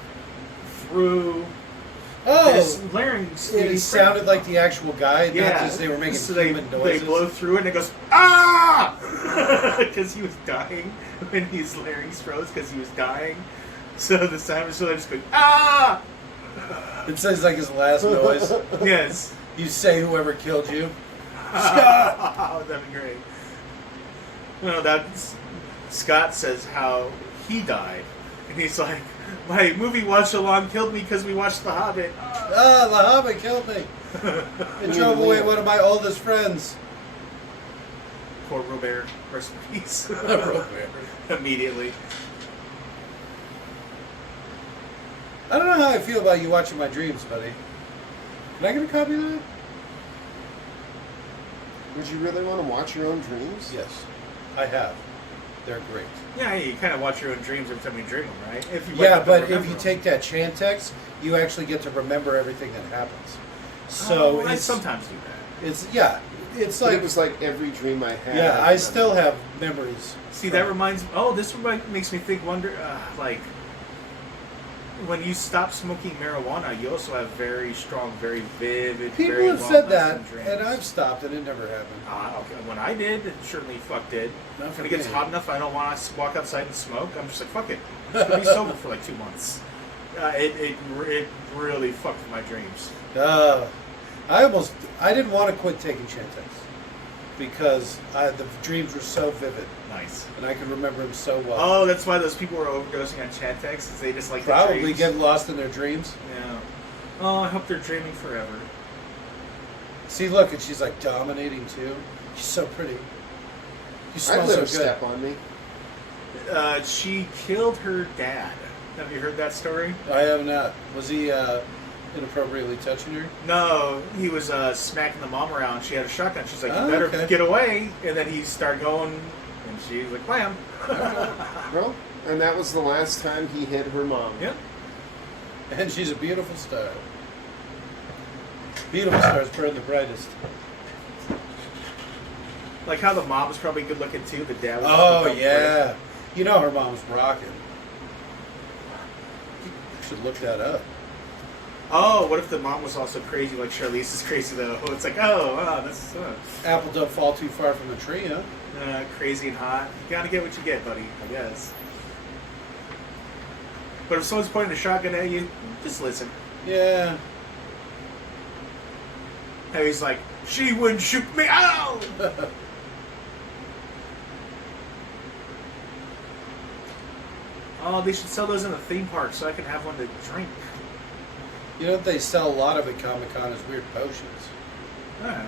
through this Oh, larynx. it 3D sounded print. like the actual guy. Not Yeah, just they were making so human they noises. blow through it and it goes ah because he was dying when his larynx froze because he was dying. So the sound was so just going ah. It says like his last noise. Yes. You say whoever killed you. Oh, that'd be great. No, that's Scott says how he died, and he's like, "My movie watch along killed me because we watched The Hobbit." Ah, the Hobbit killed me. It drove away one of my oldest friends. Poor Robert, rest in peace. Robert. Immediately. I don't know how I feel about you watching my dreams, buddy. Can I get a copy of that? Would you really want to watch your own dreams? Yes, I have. They're great. Yeah, you kind of watch your own dreams every time you dream them, right? If you wake Yeah, up and but if remember you them. take that Chantix, you actually get to remember everything that happens. So I it's sometimes do that. it's But like it was like every dream I had. yeah, I still have memories. See, that reminds me. Oh, this makes me think. Like when you stop smoking marijuana, you also have very strong, very vivid. People very have said that, long-lasting dreams. and I've stopped, and it never happened. Okay. When I did, it certainly fuck did. Not for When it gets me. hot enough, I don't want to walk outside and smoke. I'm just like, fuck it. I'm just gonna be sober for like 2 months. It really fucked with my dreams. I didn't want to quit taking Chantix because the dreams were so vivid, Nice. and I could remember them so well. Oh, that's why those people were overdosing on Chantix. Is they just like the Probably dreams. get lost in their dreams. Yeah. Oh, I hope they're dreaming forever. See, look, and she's like dominating too. She's so pretty. You I'd smell let so her good. step on me. She killed her dad. Have you heard that story? I have not. Was he inappropriately touching her? No, he was smacking the mom around. She had a shotgun. She's like, "You Oh, better okay. get away!" And then he started going, and she was like, "Bam!" Well, and that was the last time he hit her mom. Yeah. And she's a beautiful star. Beautiful stars burn the brightest. Like how the mom was probably good looking too. The dad was. Oh probably yeah, you know her mom's rocking. You should look that up. Oh, what if the mom was also crazy like Charlize is crazy though? It's like, oh, wow, that's Apple don't fall too far from the tree, huh? crazy and hot. You gotta get what you get, buddy. I guess. But if someone's pointing a shotgun at you, just listen. Yeah. And he's like, "She wouldn't shoot me." Ow! Oh, they should sell those in the theme park so I can have one to drink. You know what they sell a lot of at Comic-Con is weird potions. Yeah,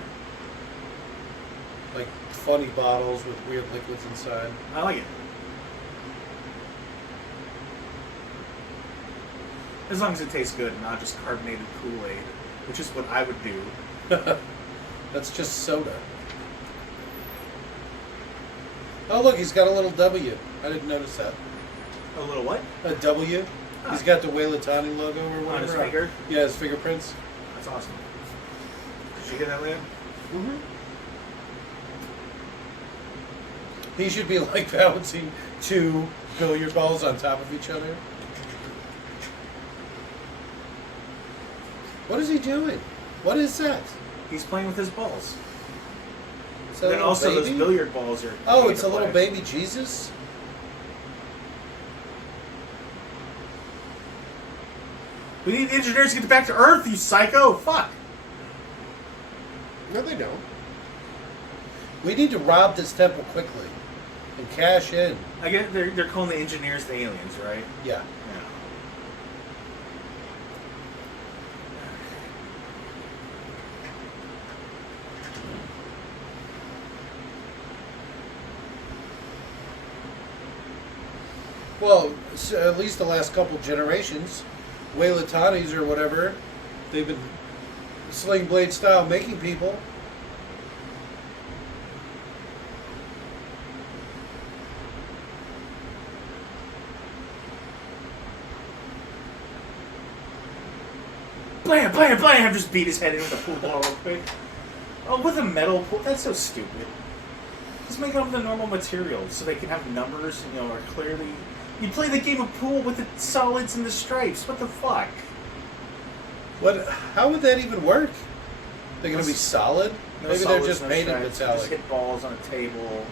Like funny bottles with weird liquids inside. I like it. As long as it tastes good and not just carbonated Kool-Aid, which is what I would do. That's just soda. Oh look, he's got a little W. I didn't notice that. A little what? A W? Ah. He's got the Weylatani logo or whatever. On his finger? Yeah, his fingerprints. That's awesome. Did you hear that, Liam? Mm-hmm. He should be like balancing 2 billiard balls on top of each other. What is he doing? What is that? He's playing with his balls. Is that Then a also little those baby? billiard balls are. Oh, made it's to a little play. baby Jesus? We need engineers to get back to Earth, you psycho! Fuck! No, they don't. We need to rob this temple quickly and cash in. I get they're calling the engineers the aliens, right? Yeah. Yeah. Well, at least the last couple generations, Weylatani's or whatever, they've been sling blade style making people. Blam, blam, blam! Just beat his head in with a pool ball real quick. Oh, with a metal pool? That's so stupid. Just make it up the normal materials so they can have numbers, are clearly... You play the game of pool with the solids and the stripes. What the fuck? What? How would that even work? They're going to be solid? No Maybe solids, they're just no painted stripes. Just metallic. hit balls on a table.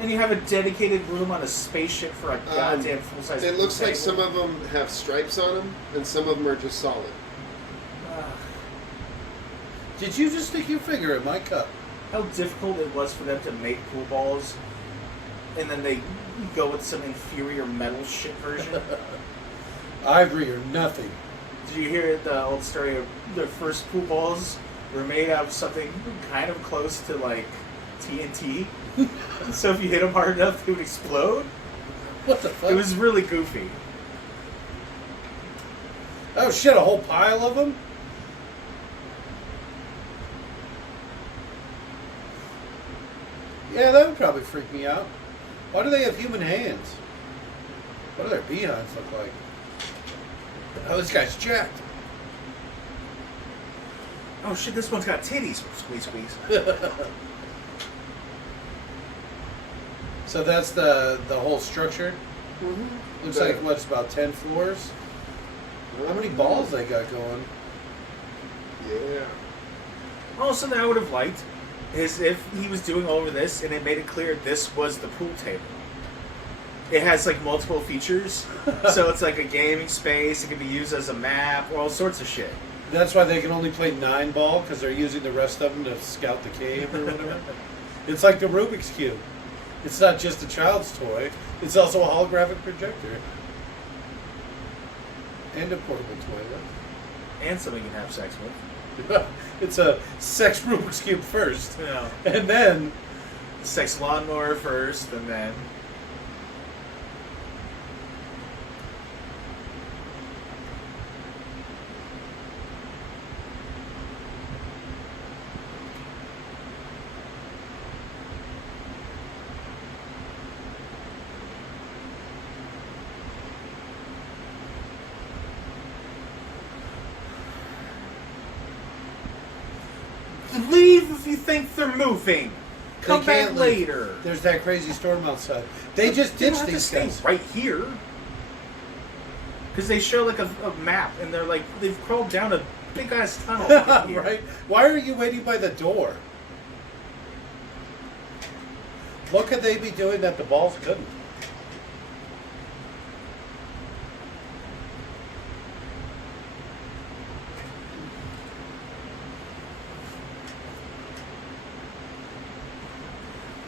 And you have a dedicated room on a spaceship for a goddamn full-size It looks pool like table. some of them have stripes on them, and some of them are just solid. Ugh. Did you just stick your finger in my cup? How difficult it was for them to make pool balls, and then they go with some inferior metal shit version. Ivory or nothing. Did you hear the old story of their first pool balls were made out of something kind of close to like TNT? So if you hit them hard enough, they would explode. What the fuck? It was really goofy. Oh shit, a whole pile of them? Yeah, that would probably freak me out. Why do they have human hands? What do their behinds look like? Oh, this guy's jacked. Oh shit, this one's got titties. Squeeze, squeeze. So that's the whole structure? Mm-hmm. Looks like, what's about 10 floors? How many balls they got going? Yeah. Oh, something I would have liked is if he was doing all of this and it made it clear this was the pool table. It has like multiple features, so it's like a gaming space. It can be used as a map, or all sorts of shit. That's why they can only play 9 ball, because they're using the rest of them to scout the cave or whatever. It's like the Rubik's Cube. It's not just a child's toy, it's also a holographic projector. And a portable toilet. And something you can have sex with. It's a sex Rubik's Cube first. Yeah. And then... Sex lawnmower first, and then... Leave if you think they're moving. Come They back can't leave. later. There's that crazy storm outside. They just They don't ditched have to these stay guys. right here. Because they show like a map, and they're like, they've crawled down a big ass tunnel. to get here. Right? Why are you waiting by the door? What could they be doing that the balls couldn't?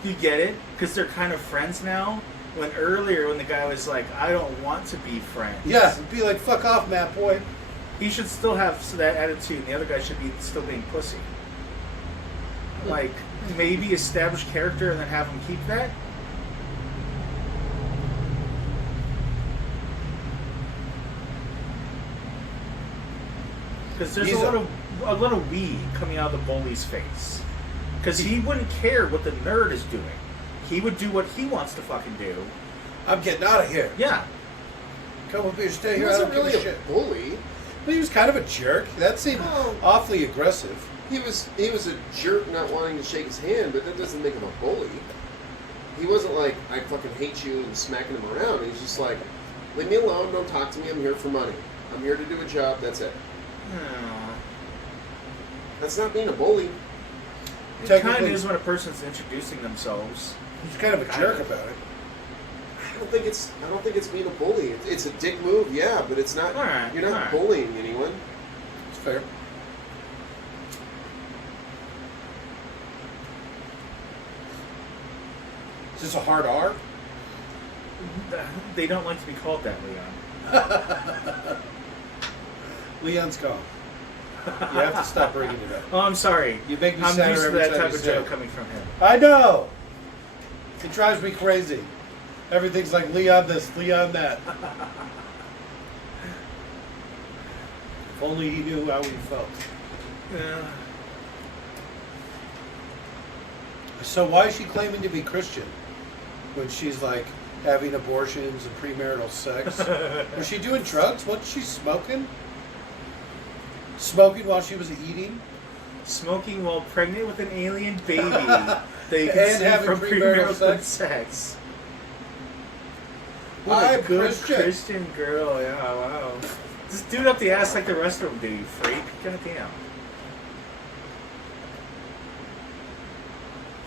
You get it? Because they're kind of friends now. When earlier, when the guy was like, I don't want to be friends. Yeah, be like, fuck off, Matt boy. He should still have that attitude, and the other guy should be still being pussy. Like, maybe establish character and then have him keep that? Because there's He's a lot of we coming out of the bully's face. Because he wouldn't care what the nerd is doing. He would do what he wants to fucking do. I'm getting out of here. Yeah. Come up here, stay He here. I wasn't don't really give a a shit. bully. But he was kind of a jerk. That seemed Oh. awfully aggressive. He was a jerk not wanting to shake his hand, but that doesn't make him a bully. he wasn't like, I fucking hate you and smacking him around. He's just like, leave me alone, don't talk to me, I'm here for money. I'm here to do a job, that's it. That's not being a bully. It kind of is when a person's introducing themselves. He's kind of a jerk about it. I don't think it's being a bully. It's a dick move, yeah, but it's not. Alright, You're not alright. bullying anyone. It's fair. Is this a hard R? They don't like to be called that, Leon. Leon's gone. You have to stop bringing it up. Oh, I'm sorry. You make me I'm sadder used to every that time type you of say joke it. coming from him. I know. It drives me crazy. Everything's like Leon this, Leon that. If only he knew how he felt. Yeah. So why is she claiming to be Christian when she's like having abortions and premarital sex? Was she doing drugs? Wasn't she smoking? Smoking while she was eating? Smoking while pregnant with an alien baby that you can And see having from premarital premarital sex? sex. What a I'm good Christian. Christian girl, yeah, wow. Just do it up the ass like the rest of them do, you freak. Goddamn.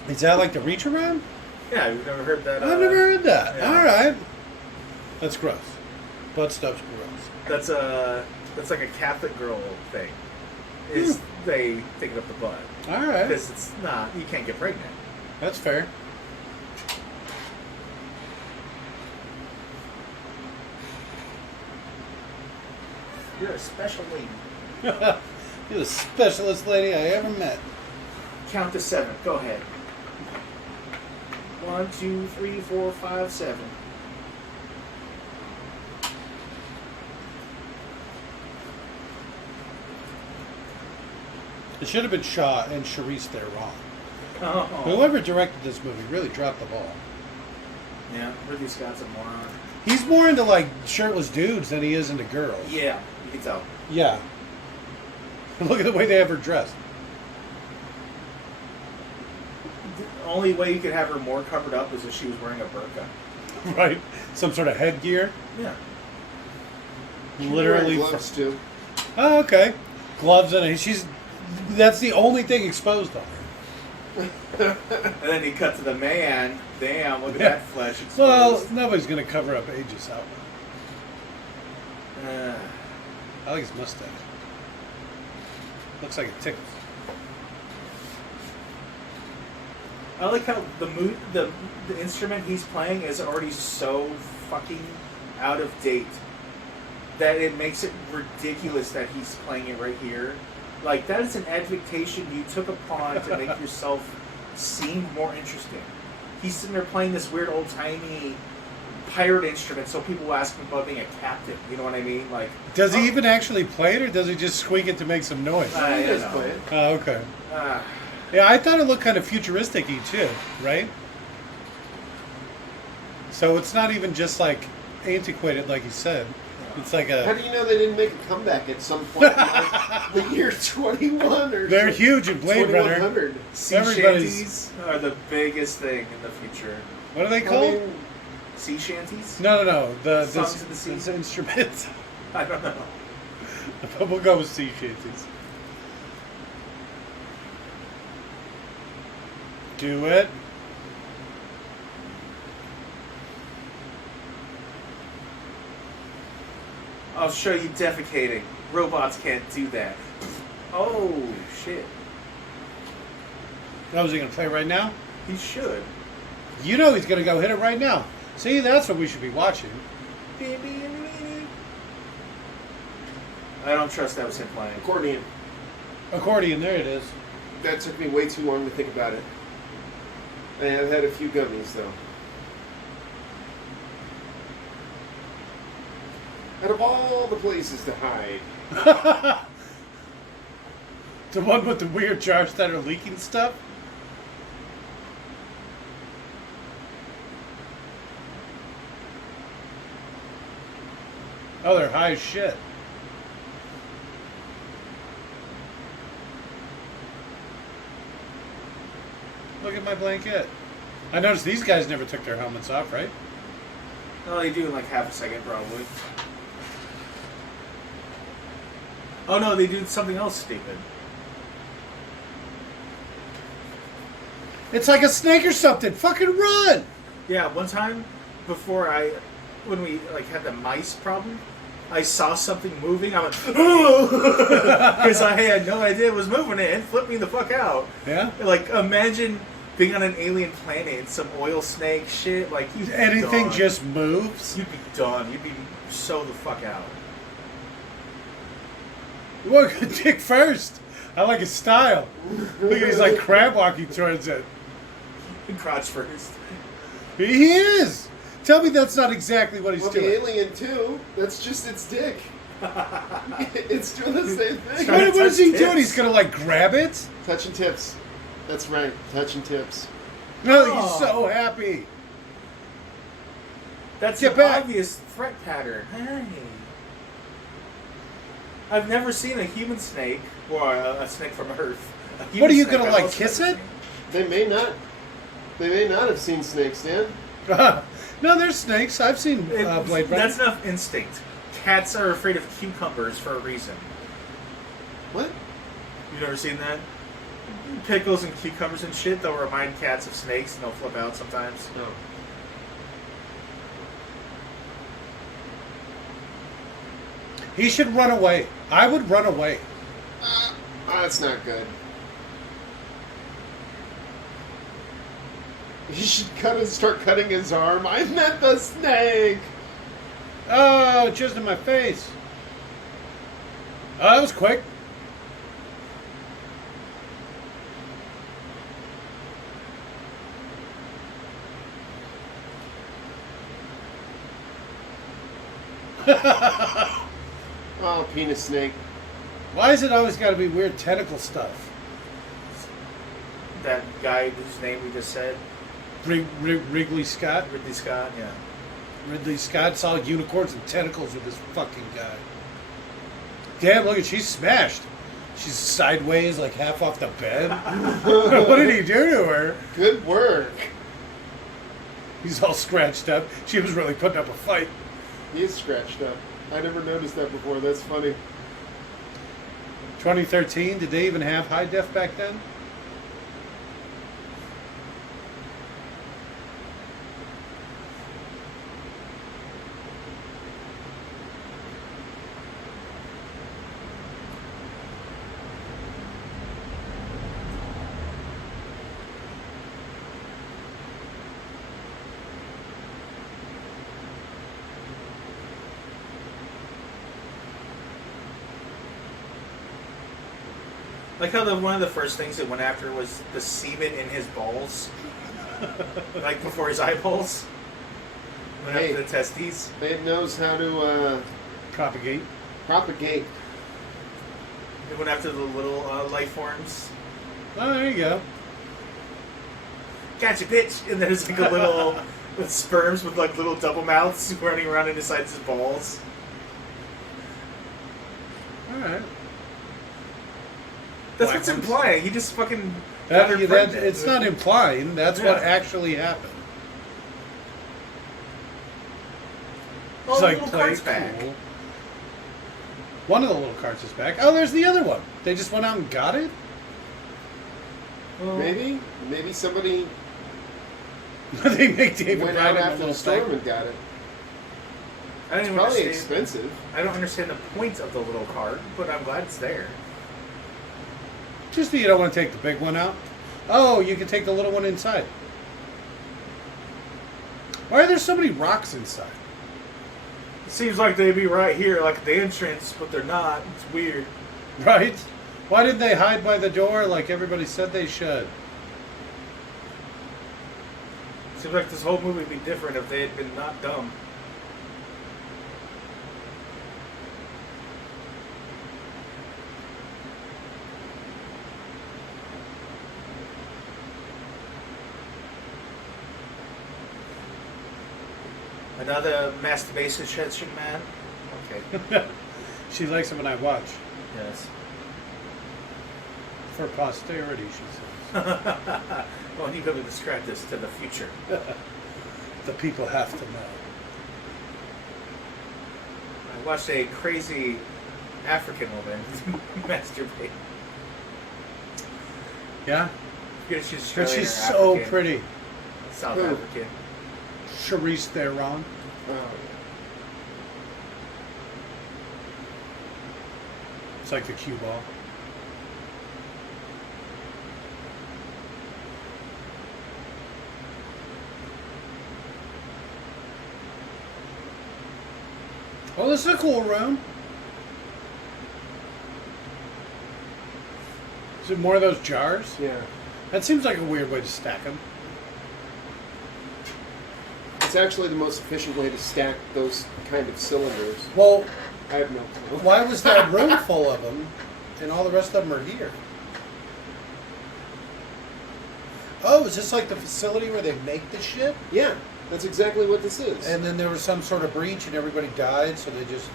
Is that like the reach around? Yeah, you've never heard that. I've never heard that. yeah. All right. That's gross. Butt stuff's gross. That's like a Catholic girl thing. Is they take it up the butt. All right. Because it's not, you can't get pregnant. That's fair. You're a special lady. You're the specialist lady I ever met. Count to 7. Go ahead. 1, 2, 3, 4, 5, 7. It should have been Shaw and Charisse there wrong. Oh. Whoever directed this movie really dropped the ball. Yeah, Ridley Scott's a moron. He's more into like shirtless dudes than he is into girls. Yeah, you can tell. Yeah. Look at the way they have her dressed. The only way you could have her more covered up is if she was wearing a burqa. Right? Some sort of headgear. Yeah. Literally. Wearing gloves too. Oh, okay. Gloves and that's the only thing exposed on her. And then you cut to the man. Damn, look at Yeah. that flesh exposed. Well, nobody's going to cover up Aegis out. I like his mustache. Looks like it tickles. I like how the instrument he's playing is already so fucking out of date that it makes it ridiculous that he's playing it right here. Like, that is an adaptation you took upon to make yourself seem more interesting. He's sitting there playing this weird old-timey pirate instrument so people will ask him about being a captain. You know what I mean? Like, Does he even actually play it, or does he just squeak it to make some noise? I He does know. play it. Oh, okay. uh, Yeah, I thought it looked kind of futuristic-y too, right? So it's not even just like antiquated, like you said. It's like How a. do you know they didn't make a comeback at some point in like the year 21 or They're huge in Blade Runner. 2100? sea Everybody's- shanties are the biggest thing in the future. What are they I called? mean, Sea shanties? No. The Songs of the Sea? this instrument. I don't know. We'll go with sea shanties. Do it. I'll show you defecating. Robots can't do that. Oh, shit. Oh, is he going to play right now? He should. You know he's going to go hit it right now. See, that's what we should be watching. I don't trust that was him playing. accordion. Accordion, there it is. That took me way too long to think about it. I have had a few gummies though. Out of all the places to hide, The one with the weird jars that are leaking stuff? Oh, they're high as shit. Look at my blanket. I noticed these guys never took their helmets off, right? No, they do in like half a second, probably. Oh no, they do something else stupid. It's like a snake or something. Fucking run! Yeah, one time before when we like had the mice problem, I saw something moving. I went, because I had no idea it was moving. It flipped me the fuck out. Yeah? Like, imagine being on an alien planet and some oil snake shit. Like, you'd be Anything done. just moves? You'd be done. You'd be so the fuck out. Look, Dick first. I like his style. Look at he's like crab walking towards it. Crotch first. He is. Tell me that's not exactly what he's Well, doing. the alien too. That's just its dick. It's doing the same thing. Trying to What is he touch doing? tips. He's gonna like grab it? Touching tips. That's right. Touching tips. No, Oh. he's so happy. That's Get an back. obvious threat pattern. Hey. I've never seen a human snake, or a snake from Earth. A human What are you snake gonna I've like also kiss never it? seen. They may not. They may not have seen snakes, Dan. No, there's snakes. I've seen Blade Runner. That's enough instinct. Cats are afraid of cucumbers for a reason. What? You've never seen that? Pickles and cucumbers and shit, they'll remind cats of snakes and they'll flip out sometimes. No. He should run away. I would run away. That's not good. He should start cutting his arm. I meant the snake. Oh, just in my face. Oh, that was quick. Oh, penis snake. Why is it always got to be weird tentacle stuff? That guy whose name we just said, Wrigley Scott? Ridley Scott, yeah. Ridley Scott saw unicorns and tentacles with this fucking guy. Damn, look at she's smashed. She's sideways, like half off the bed. What did he do to her? Good work. He's all scratched up. She was really putting up a fight. He is scratched up. I never noticed that before. That's funny. 2013, did they even have high def back then? Like how one of the first things it went after was the semen in his balls. Like before his eyeballs. Went Hey. after the testes. It knows how to Propagate. propagate. It went after the little life forms. Oh, there you go. Gotcha, bitch! And there's like a little with sperms with like little double mouths running around inside his balls. All right. That's Black what's ones. implying. He just fucking got her That, pregnant. it's not implying. That's what Yeah. actually happened. Oh, It's the like little play cart's back. cool. One of the little carts is back. Oh, there's the other one. They just went out and got it? Well, Maybe somebody They make David went ride out in a after little the storm thing. and got it. I don't It's even probably understand. expensive. I don't understand the point of the little cart, but I'm glad it's there. Just that you don't want to take the big one out. Oh, you can take the little one inside. Why are there so many rocks inside? It seems like they'd be right here, like at the entrance, but they're not. It's weird. Right? Why didn't they hide by the door like everybody said they should? Seems like this whole movie would be different if they had been not dumb. Another masturbation session, man. Okay. She likes it when I watch. Yes. For posterity, she says. Well, you going to describe this to the future. The people have to know. I watched a crazy African woman masturbate. Yeah? Because she's But Australian she's or so African. pretty. South Who? African. Charisse Theron. Oh. It's like the cue ball. Oh, this is a cool room. Is it more of those jars? Yeah. That seems like a weird way to stack them. It's actually the most efficient way to stack those kind of cylinders. Well, I have no clue. why was that room full of them and all the rest of them are here? Oh, is this like the facility where they make the shit? Yeah, that's exactly what this is. And then there was some sort of breach and everybody died, so they just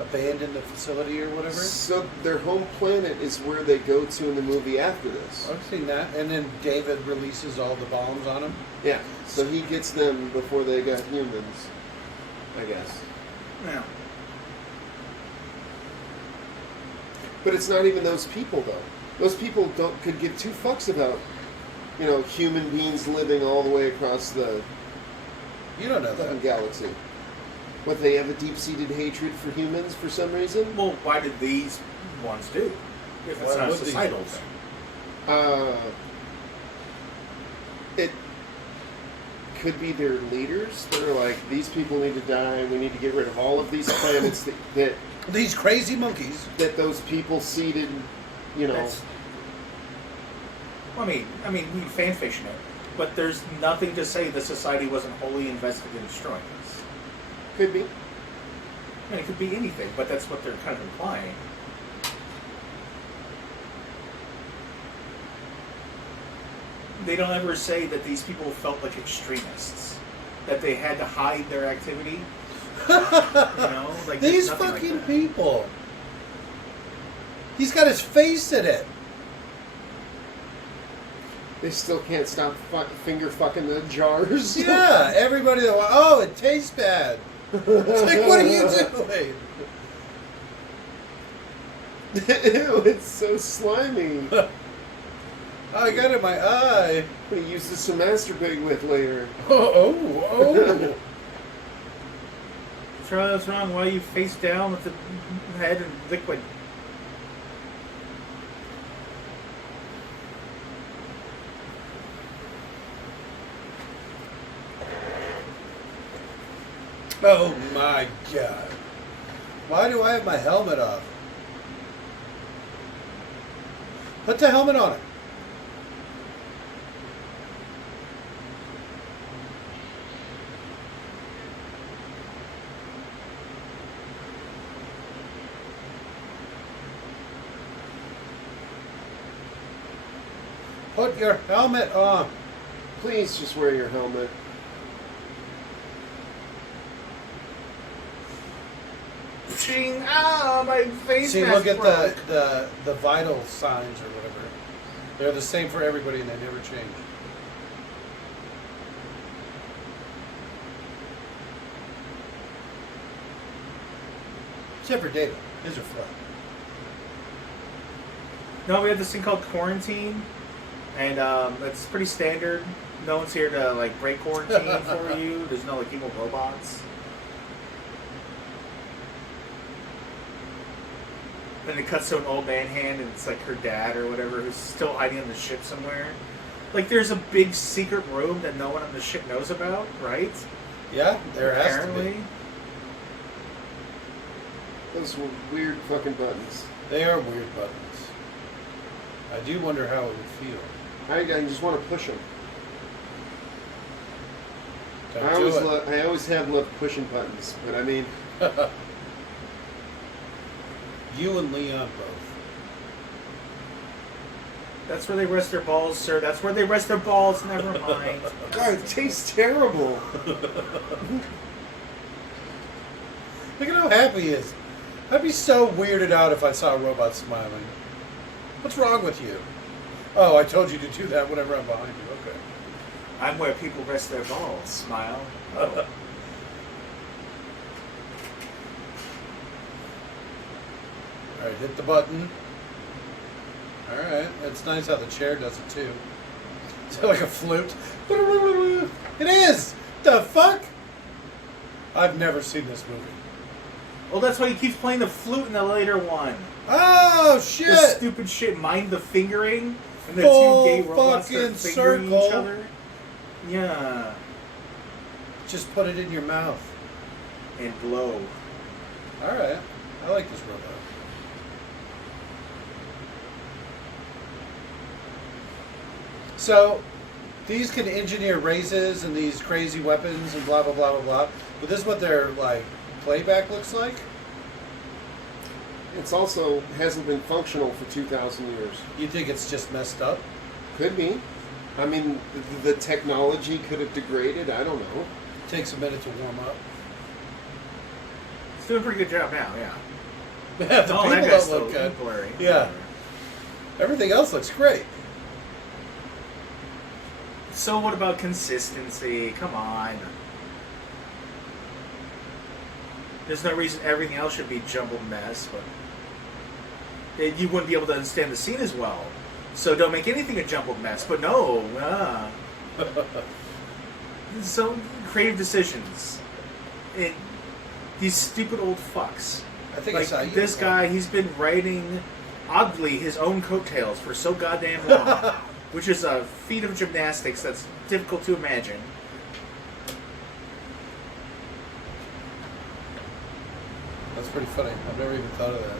abandoned the facility or whatever? So their home planet is where they go to in the movie after this. I've seen that. And then David releases all the bombs on them. Yeah, so he gets them before they got humans, I guess. Yeah. But it's not even those people, though. Those people could give two fucks about, human beings living all the way across the You don't know fucking that. galaxy. What, they have a deep-seated hatred for humans for some reason? Well, why did these ones do? If it's Why not a would these societal ones? thing. It could be their leaders that are like, these people need to die, we need to get rid of all of these planets that These crazy monkeys. those people seeded, That's- Well, I mean, we can fan fiction it, but there's nothing to say the society wasn't wholly invested in destroying us. could be. I mean, it could be anything, but that's what they're kind of implying. They don't ever say that these people felt like extremists, that they had to hide their activity. Like there's These nothing fucking like that. people. He's got his face in it. They still can't stop finger fucking the jars. Yeah, everybody. Oh, it tastes bad. It's like, what are you doing? Ew, it's so slimy. Oh, I got it in my eye. I'm gonna use this to masturbate with later. Oh. Charlie, what's wrong? Why are you face down with the head in liquid? Oh my god. Why do I have my helmet off? Put the helmet on it. Put your helmet on. Please just wear your helmet. Ching! Ah, my face See, mask look at broke. the vital signs or whatever. They're the same for everybody and they never change. Except for David. His are flat. No, we have this thing called quarantine, and it's pretty standard. No one's here to like break quarantine for you. There's no like evil robots. Then it cuts to an old man hand, and it's like her dad or whatever who's still hiding on the ship somewhere. Like there's a big secret room that no one on the ship knows about, right? Yeah, there has to Apparently. be. Those were weird fucking buttons. They are weird buttons. I do wonder how it would feel. I just want to push them. Don't I do always have loved pushing buttons, but I mean, it. You and Leon both. That's where they rest their balls, sir. That's where they rest their balls. Never mind. God, it tastes terrible. Look at how happy he is. I'd be so weirded out if I saw a robot smiling. What's wrong with you? Oh, I told you to do that whenever I'm behind you. Okay. I'm where people rest their balls. Smile. All right, hit the button. All right, it's nice how the chair does it too. It's like a flute. It is. The fuck? I've never seen this movie. Well, that's why he keeps playing the flute in the later one. Oh shit! The stupid shit, mind the fingering, and the Full two gay robots fucking start fingering circle. each other. Yeah, Just put it in your mouth. and blow. All right, I like this robot. So, these can engineer raises and these crazy weapons and blah blah blah blah blah. But this is what their like playback looks like. It's also hasn't been functional for 2,000 years. You think it's just messed up? Could be. I mean, the technology could have degraded. I don't know. Takes a minute to warm up. It's doing a pretty good job now. Yeah. Yeah, the Oh, people that don't guy's look still good. blurry. Yeah. Everything else looks great. So what about consistency? Come on. There's no reason everything else should be jumbled mess, but you wouldn't be able to understand the scene as well. So don't make anything a jumbled mess. But no, so creative decisions. And these stupid old fucks. I think Like it's how you this look. guy, he's been writing oddly his own coattails for so goddamn long, which is a feat of gymnastics that's difficult to imagine. That's pretty funny. I've never even thought of that.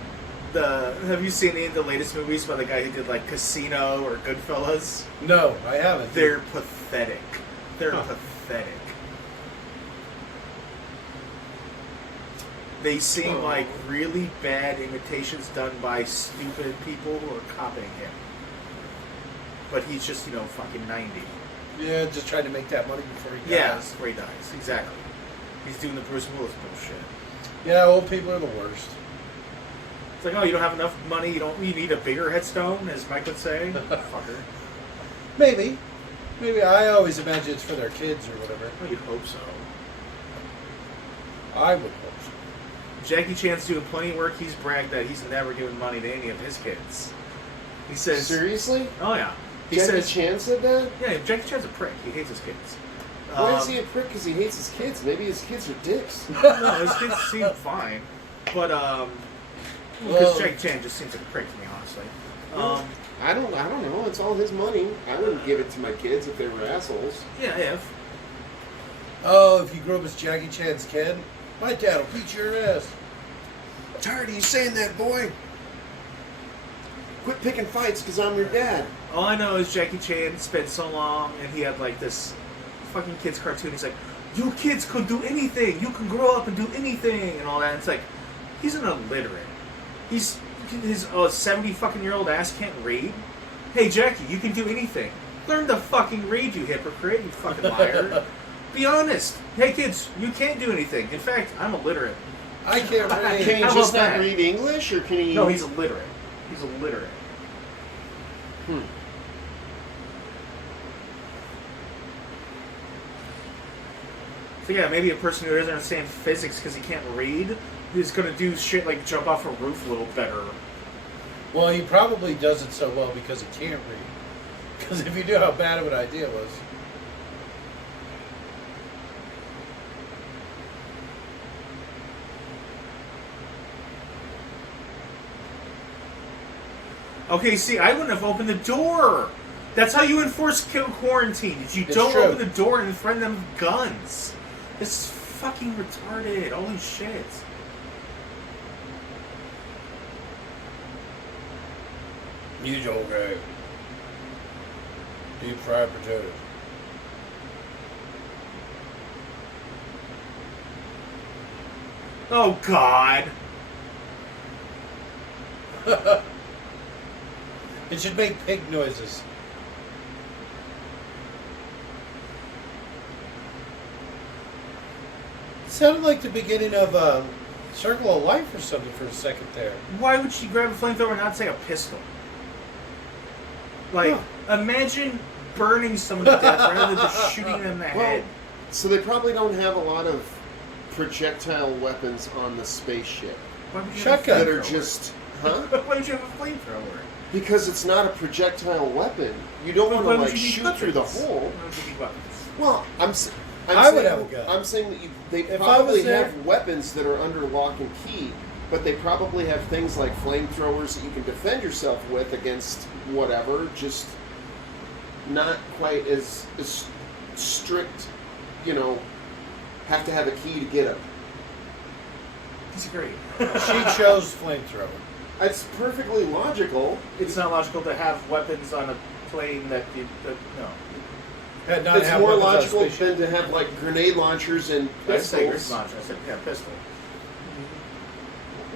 Have you seen any of the latest movies by the guy who did like Casino or Goodfellas? No, I haven't. They're pathetic. They're Huh. pathetic. They seem like really bad imitations done by stupid people who are copying him. But he's just, fucking 90. Yeah, just trying to make that money before he dies. Yeah, before he dies. Exactly. He's doing the Bruce Willis bullshit. Yeah, old people are the worst. It's like, oh, you don't have enough money, you need a bigger headstone, as Mike would say. Fucker. Maybe. Maybe. I always imagine it's for their kids or whatever. Well, you'd hope so. I would hope so. Jackie Chan's doing plenty of work. He's bragged that he's never given money to any of his kids. He says, Seriously? "Oh yeah." He Jackie says, Chan said that? "Yeah, Jackie Chan's a prick. He hates his kids." Why is he a prick? Because he hates his kids. Maybe his kids are dicks. No, his kids seem fine, but because Well- Jackie Chan just seems like a prick to me, honestly. I don't know. It's all his money. I wouldn't give it to my kids if they were assholes. Yeah, if Oh, if you grew up as Jackie Chan's kid, my dad will beat your ass. I'm tired of you saying that, boy. Quit picking fights because I'm your dad. all I know is Jackie Chan spent so long, and he had like this fucking kids cartoon. He's like, "You kids could do anything. You can grow up and do anything," and all that. And it's like, he's an illiterate. His 70 fucking year old ass can't read. Hey Jackie, you can do anything. Learn to fucking read, you hypocrite, you fucking liar. Be honest. Hey kids, you can't do anything. In fact, I'm illiterate. I can't read. Can he How just about not that? read English, or can he? No, he's illiterate. He's illiterate. So yeah, maybe a person who doesn't understand physics because he can't read is going to do shit like jump off a roof a little better. Well, he probably does it so well because he can't read. Because if you knew how bad of an idea it was. Okay, see, I wouldn't have opened the door. That's how you enforce quarantine. Is you It's don't true. open the door and threaten them with guns. This is fucking retarded. Holy shit. He's okay. Deep fried potatoes. Oh God. It should make pig noises. It sounded like the beginning of Circle of Life or something for a second there. Why would she grab a flamethrower and not say a pistol? Like, imagine burning someone to death rather than just shooting them in the head. So they probably don't have a lot of projectile weapons on the spaceship Why would you Shotgun. have a that are flamethrower? just, huh? Why would you have a flamethrower? Because it's not a projectile weapon. You don't want to Why would like you need shoot through the weapons? hole. Why would you need weapons? Well, I'm I would saying, have a gun. I'm saying that they If I probably was there- have weapons that are under lock and key, but they probably have things like flamethrowers that you can defend yourself with against whatever. Just not quite as strict. You know, have to have a key to get them. Disagree. She chose flamethrower. It's perfectly logical. It's not logical to have weapons on a plane that no. Had not It's have more weapons on a logical spaceship. than to have like grenade launchers and I say pistols. grenade launcher. I said pistol.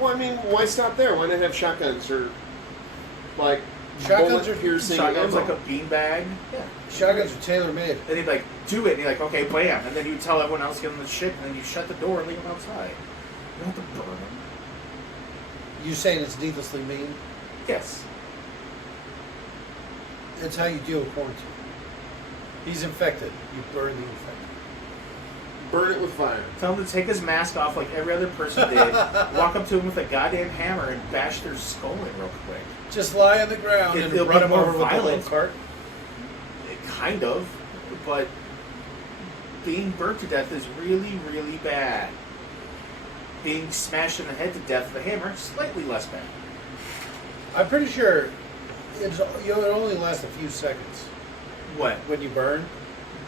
Well, I mean, why stop there? Why not have shotguns or like Shotguns are piercing Shotgun's ammo? like a beanbag. Yeah. Shotguns are tailor-made. And he'd like do it, and you're like, okay, bam, and then you tell everyone else to get on the ship, and then you shut the door and leave them outside. You don't have to burn them. You saying it's needlessly mean? Yes. It's how you deal with quarantine. He's infected. You burn the infected. Burn it with fire. Tell him to take his mask off like every other person did. Walk up to him with a goddamn hammer and bash their skull in real quick. Just lie on the ground and It'll run be him more over with a violent. little cart. Kind of, but being burnt to death is really, really bad. Being smashed in the head to death with a hammer, slightly less bad. I'm pretty sure it only lasts a few seconds What? when you burn.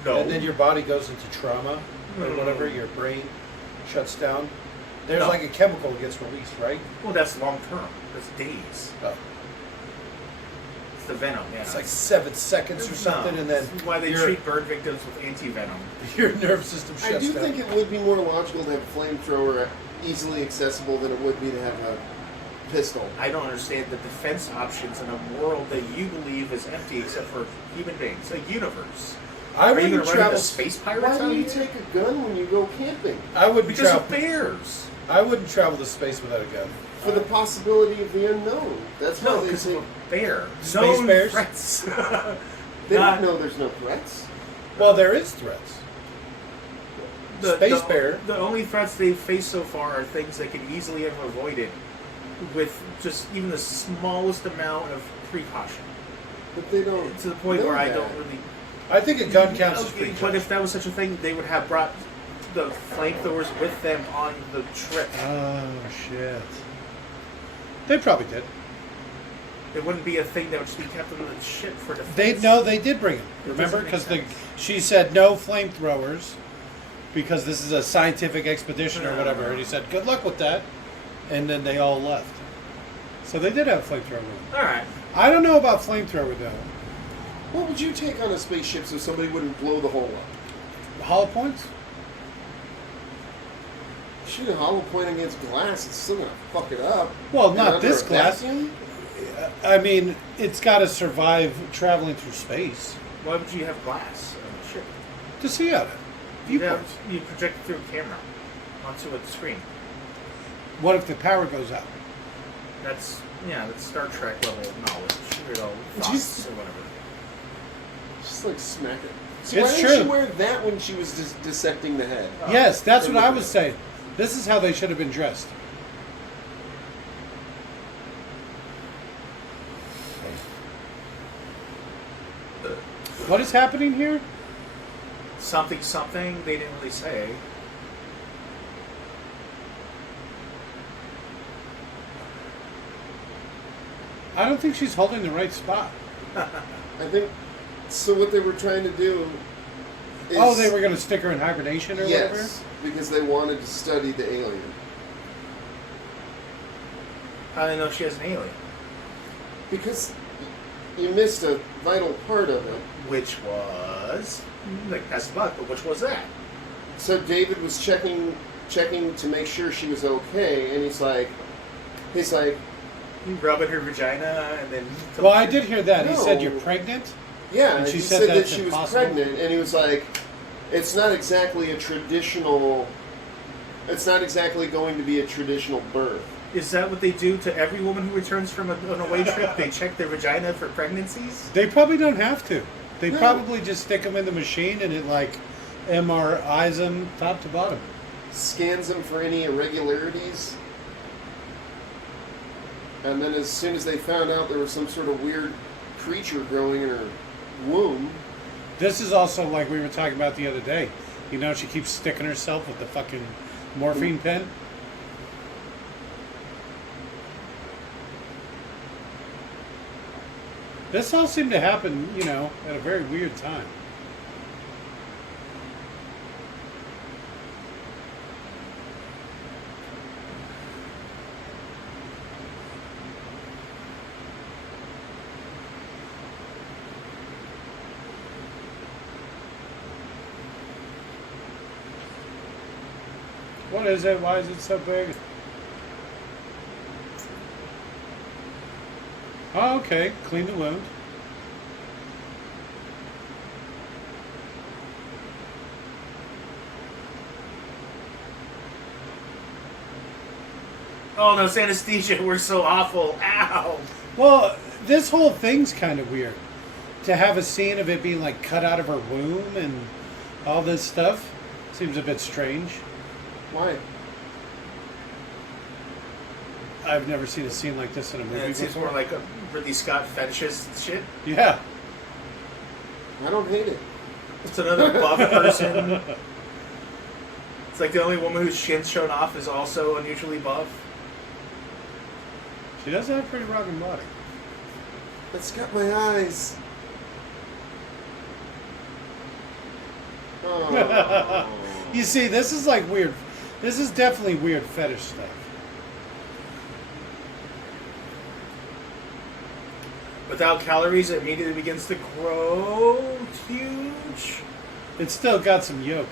No. And then your body goes into trauma or Mm. whatever, your brain shuts down. There's No. like a chemical that gets released, right? Well, that's long term. That's days. Oh. It's the venom, yeah. It's like 7 seconds or something, No. and then This is why they your, treat burn victims with anti-venom. your nerve system shuts I do down. think it would be more logical to have a flamethrower easily accessible than it would be to have a pistol. I don't understand the defense options in a world that you believe is empty except for human beings, a universe. I Are you wouldn't going to run travel. into space pirates Why out do you here? take a gun when you go camping? I wouldn't Because travel. of bears. I wouldn't travel to space without a gun. For the possibility of the unknown. That's why No, they because take. of a bear. Space Known bears? threats. They Not- don't know there's no threats. Well, there is threats. Space the, bear. The only threats they've faced so far are things they can easily have avoided with just even the smallest amount of precaution. But they don't. To the point know where I that. don't really. I think a gun counts as Okay, free. but if that was such a thing, they would have brought the flamethrowers with them on the trip. Oh shit! They probably did. It wouldn't be a thing that would just be kept on the ship for defense. They did bring them. It Remember, doesn't make because sense. she said no flamethrowers because this is a scientific expedition or whatever, and he said good luck with that, and then they all left. So they did have a flamethrower. with them. All right. I don't know about flamethrower though. What would you take on a spaceship so somebody wouldn't blow the hole up? Hollow points? Shoot a hollow point against glass, it's still gonna fuck it up. Well, And not under this a glass. vacuum? I mean, it's got to survive traveling through space Why would you have glass on the ship? to see out of viewports. You project it through a camera onto a screen. What if the power goes out? That's Star Trek level knowledge. You know, thoughts Just- or whatever. Just like smack it. So It's why didn't true. she wear that when she was dissecting the head? Oh. Yes, that's what I was saying. This is how they should have been dressed. What is happening here? Something they didn't really say. I don't think she's holding the right spot. I think so. What they were trying to do is Oh, they were going to stick her in hibernation or whatever? yes, because they wanted to study the alien. How do they know she has an alien? Because you missed a vital part of it. Which was like that's the bug, but which was that? So David was checking to make sure she was okay, and he's like, You rubbing her vagina and then. Well, I did hear that. He said No. you're pregnant. yeah, And she he said said that that's she was impossible? pregnant, and he was like, it's not exactly going to be a traditional birth. Is that what they do to every woman who returns from an away trip? They check their vagina for pregnancies? They probably don't have to. They No. probably just stick them in the machine and it like MRIs them top to bottom. Scans them for any irregularities. And then as soon as they found out there was some sort of weird creature growing in her womb, This is also like we were talking about the other day. You know, she keeps sticking herself with the fucking morphine pen. This all seemed to happen, you know, at a very weird time. What is it? Why is it so big? Oh, okay. Clean the wound. Oh, no, anesthesia. We're so awful. Ow. Well, this whole thing's kind of weird. To have a scene of it being like cut out of her womb and all this stuff seems a bit strange. why? I've never seen a scene like this in a movie It seems before. more like a Ridley Scott fetishist shit. Yeah. I don't hate it. It's another buff person. It's like the only woman whose shin's shown off is also unusually buff. She does have a pretty rocking body. It's got my eyes. Oh. You see, this is like weird. This is definitely weird fetish stuff. Without calories, it immediately begins to grow huge. It's still got some yolk.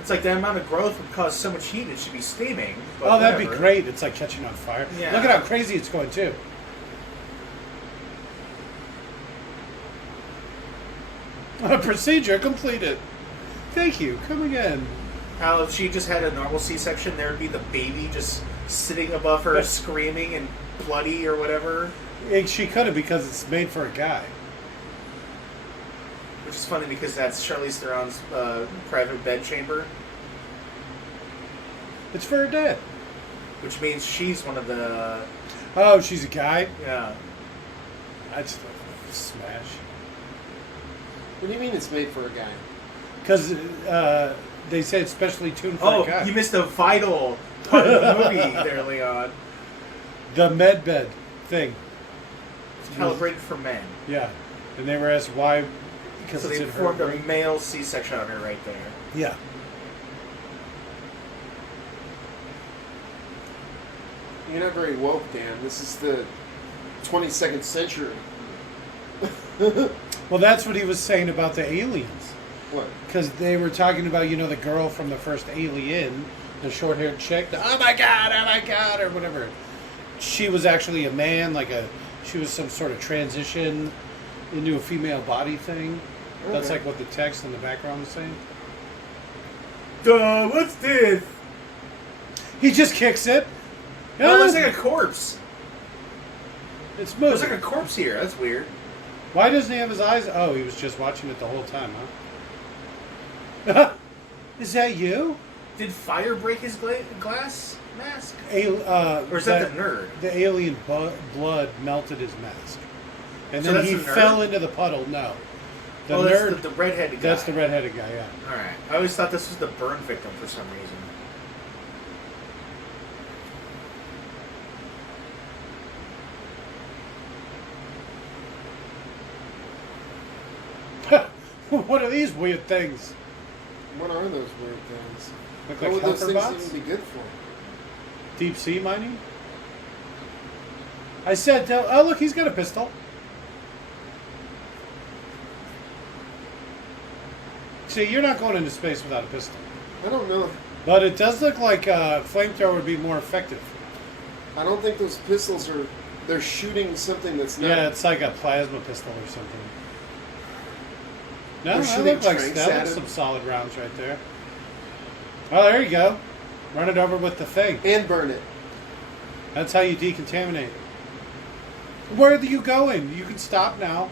It's like the amount of growth would cause so much heat it should be steaming. But Oh, that'd be whatever. great. It's like catching on fire. Yeah. Look at how crazy it's going, too. Procedure completed. Thank you. Come again. How if she just had a normal C-section, there would be the baby just sitting above her, screaming and bloody or whatever. She could have because it's made for a guy. Which is funny because that's Charlize Theron's private bedchamber, It's for her dad. which means she's one of the Oh, she's a guy? yeah. I'd still smash. What do you mean it's made for a guy? Because they say it's specially tuned for Oh, a guy. you missed a vital part of the movie there, Leon. The med bed thing. It's calibrated for men. Yeah. And they were asked why. Because So it's they in her performed a brain. male C-section on her right there. Yeah. You're not very woke, Dan. This is the 22nd century. Well, that's what he was saying about the aliens. What? Because they were talking about, you know, the girl from the first Alien, the short-haired chick, the, oh my god, or whatever. She was actually a man, she was some sort of transition into a female body thing. That's Okay. like what the text in the background was saying. Duh, what's this? He just kicks it. Oh, it looks like a corpse. It's It looks moving. like a corpse here. That's weird. Why doesn't he have his eyes? Oh, he was just watching it the whole time, huh? Is that you? Did fire break his glass mask? Or Or is that the nerd? The alien blood melted his mask. And So then that's he the nerd? fell into the puddle. No. The Oh, nerd. that's the redheaded guy. That's the redheaded guy, yeah. Alright. I always thought this was the burn victim for some reason. What are these weird things? What are those weird things? Look What like would those helper things bots? even be good for? Deep sea mining? I said, oh look, he's got a pistol. See, you're not going into space without a pistol. I don't know. But it does look like a flamethrower would be more effective. I don't think those pistols are... They're shooting something that's not... Yeah, it's like a plasma pistol or something. No, They're that shooting looks like tranks that at looks him. some solid rounds right there. Oh, there you go. Run it over with the thing. And burn it. That's how you decontaminate. Where are you going? You can stop now.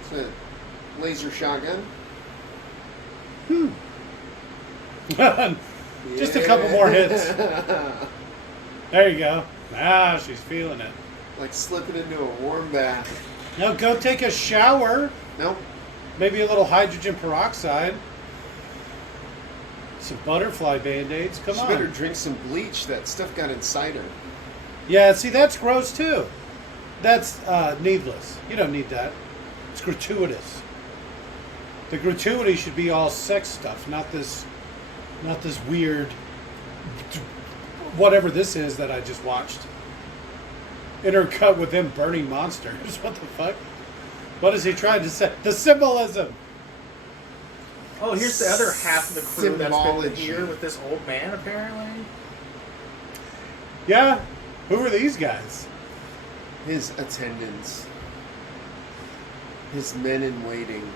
It's a laser shotgun. Just a couple more hits. There you go. Ah, she's feeling it. Like slipping into a warm bath. Now go take a shower. Nope. Maybe a little hydrogen peroxide. Some butterfly band-aids. Come She on. better drink some bleach. That stuff got inside her. Yeah, see, that's gross too. That's needless. You don't need that. It's gratuitous. The gratuity should be all sex stuff, not this weird whatever this is that I just watched. Intercut with them burning monsters. What the fuck? What is he trying to say? The symbolism. Oh, here's the other half of the crew that's been Symbology. here with this old man, apparently. Yeah. Who are these guys? His attendants. His men in waiting.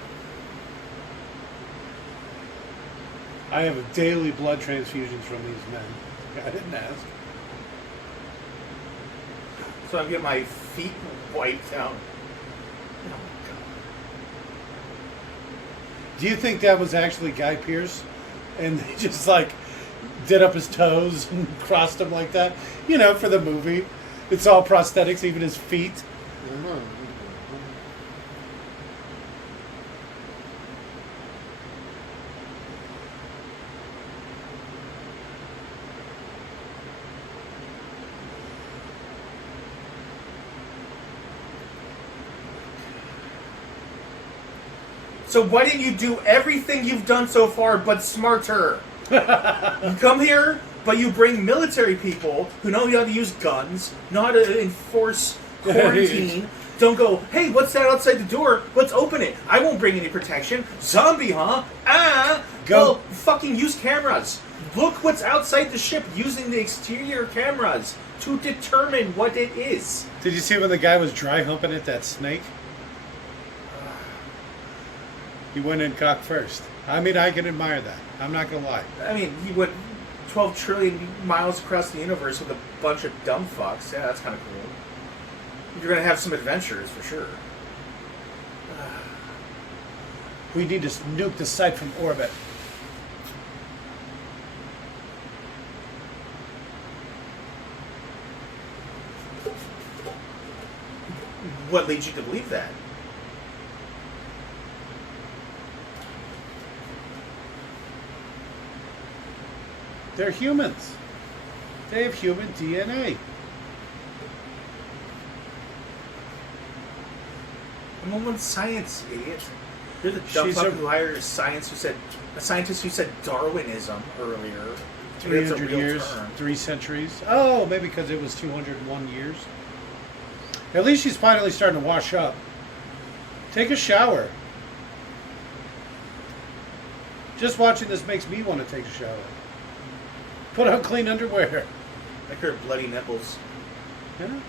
I have daily blood transfusions from these men. I didn't ask. So I'm getting my feet wiped out. Oh my god. Do you think that was actually Guy Pearce? And they just like did up his toes and crossed them like that? You know, for the movie. It's all prosthetics, even his feet. I don't know. So why didn't you do everything you've done so far but smarter? You come here, but you bring military people who know how to use guns, know how to enforce quarantine. Don't go, hey, what's that outside the door? Let's open it. I won't bring any protection. Zombie, huh? Go. Well, fucking use cameras. Look what's outside the ship using the exterior cameras to determine what it is. Did you see when the guy was dry humping at that snake? He went in cock first. I mean, I can admire that. I'm not going to lie. I mean, he went 12 trillion miles across the universe with a bunch of dumb fucks. Yeah, that's kind of cool. You're going to have some adventures, for sure. We need to nuke the site from orbit. What leads you to believe that? They're humans. They have human DNA. I'm on science, idiot. You're the dumb She's fuck a- who hired a scientist who said Darwinism earlier. 300 That's a real years, term. 3 centuries. Oh, maybe because it was 201 years. At least she's finally starting to wash up. Take a shower. Just watching this makes me want to take a shower. Put on clean underwear. Like her bloody nipples. Yeah.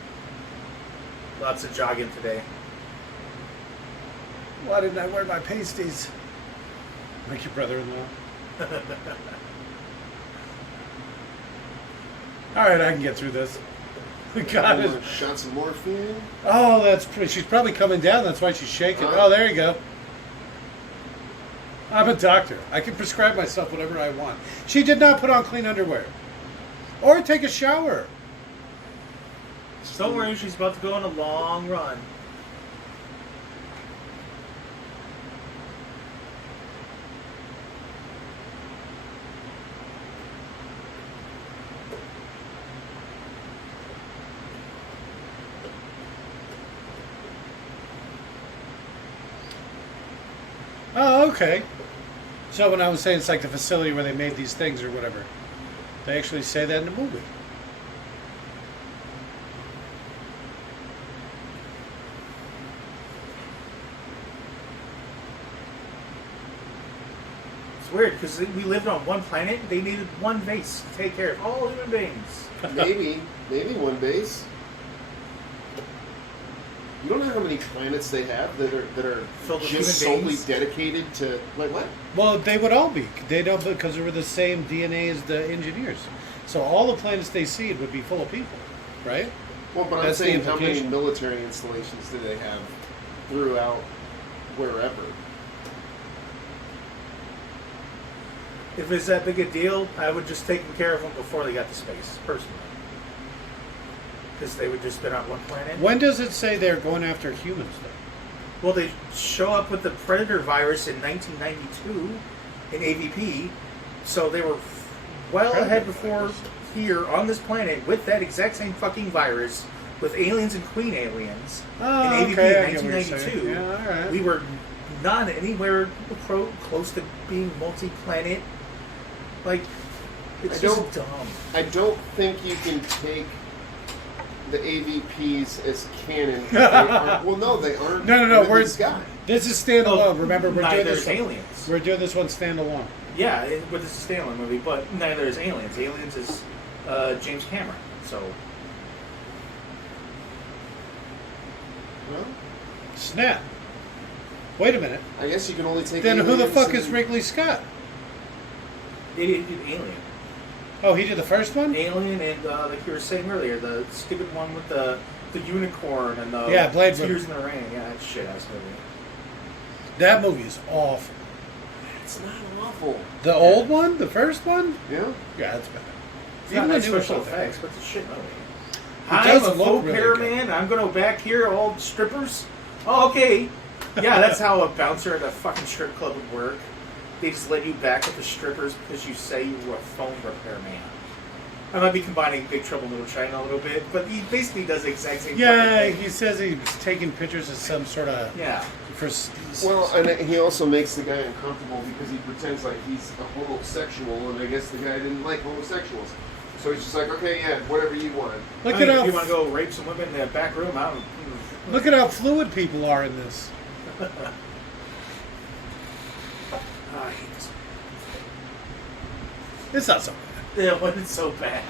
Lots of jogging today. Why didn't I wear my pasties? Like your brother-in-law. All right, I can get through this. God is. Shots of morphine. Oh, that's pretty. She's probably coming down. That's why she's shaking. Oh, there you go. I'm a doctor. I can prescribe myself whatever I want. She did not put on clean underwear. Or take a shower. Don't worry, she's about to go on a long run. Oh, okay. So when I was saying it's like the facility where they made these things or whatever, they actually say that in the movie. It's weird because we lived on one planet. They needed one base to take care of all human beings. Maybe one base. You don't know how many planets they have that are Filled with just human solely beings? dedicated to like what? Well, they would all be. They don't because they were the same DNA as the engineers. So all the planets they see would be full of people, right? Well, but I'm That's the saying how many implication. military installations do they have throughout wherever? If it's that big a deal, I would just take care of them before they got to space, personally. Because they would just been on one planet. When does it say they're going after humans, though? Well, they show up with the Predator virus in 1992 in AVP, so they were well Predator ahead before virus. here on this planet with that exact same fucking virus with aliens and queen aliens Oh, in AVP okay, I in get what you're saying. 1992. Yeah, all right. We were not anywhere close to being multi-planet. Like, it's I just don't- dumb. I don't think you can take the AVPs as canon. They aren't- well, no, they aren't. No, Ridley we're Scott. this is standalone. Remember, we're doing neither this. is aliens. We're doing this one standalone. Yeah, but this is a standalone movie, but neither is Aliens. Aliens is James Cameron, so... Well, Snap. Wait a minute. I guess you can only take. Then who the aliens fuck and- is Ridley Scott? It did Alien. Oh, he did the first one? Alien and, like you were saying earlier, the stupid one with the unicorn and the Yeah, Blade Tears Runner. in the Rain. Yeah, that shit-ass movie. That movie is awful. It's not awful. The old one? The first one? Yeah. Yeah, that's bad. It's not the nice new one's special not bad. effects, but it's a shit movie. It I'm does a look faux really pair good. man. I'm going to back here all strippers. Oh, okay. Yeah, that's how a bouncer at a fucking strip club would work. They just let you back with the strippers because you say you were a phone repairman. I might be combining Big Trouble in Little China a little bit, but he basically does the exact same Yeah, fucking thing. he says he's taking pictures of some sort of... Yeah. For, Well, and he also makes the guy uncomfortable because he pretends like he's a homosexual, and I guess the guy didn't like homosexuals. So he's just like, okay, yeah, whatever you want. look I mean, at if you want to how go rape some women in the back room, I don't... look at how fluid people are in this. I hate this. It's not so bad. Yeah, but it's so bad.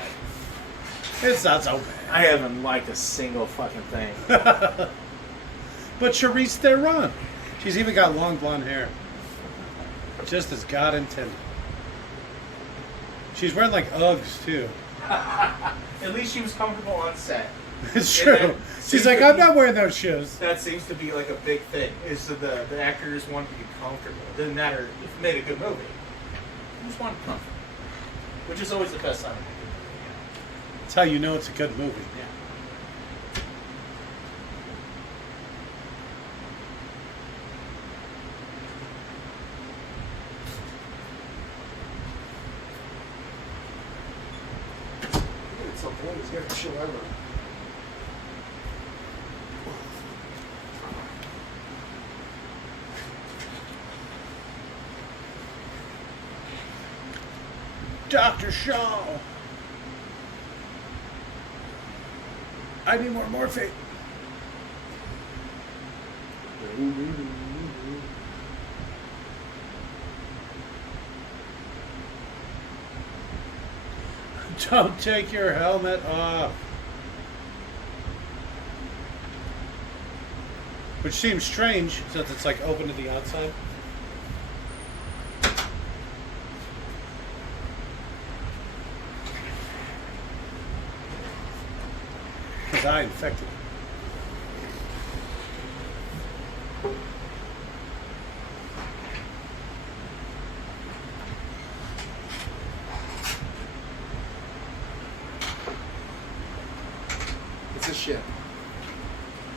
It's not so bad. I haven't liked a single fucking thing. But Charisse Theron, she's even got long blonde hair, just as God intended. She's wearing like Uggs too. At least she was comfortable on set. It's And true. that She's seems like, to I'm be- not wearing those shoes. That seems to be like a big thing. Is that the actors want to be comfortable. It doesn't matter if you made a good movie. You just want comfort, which is always the best sign of a good movie. That's how you know it's a good movie. Yeah. At some point, he's got to chill out. Dr. Shaw. I need more morphine. Don't take your helmet off. Which seems strange since it's like open to the outside. Because I infected it. It's a ship.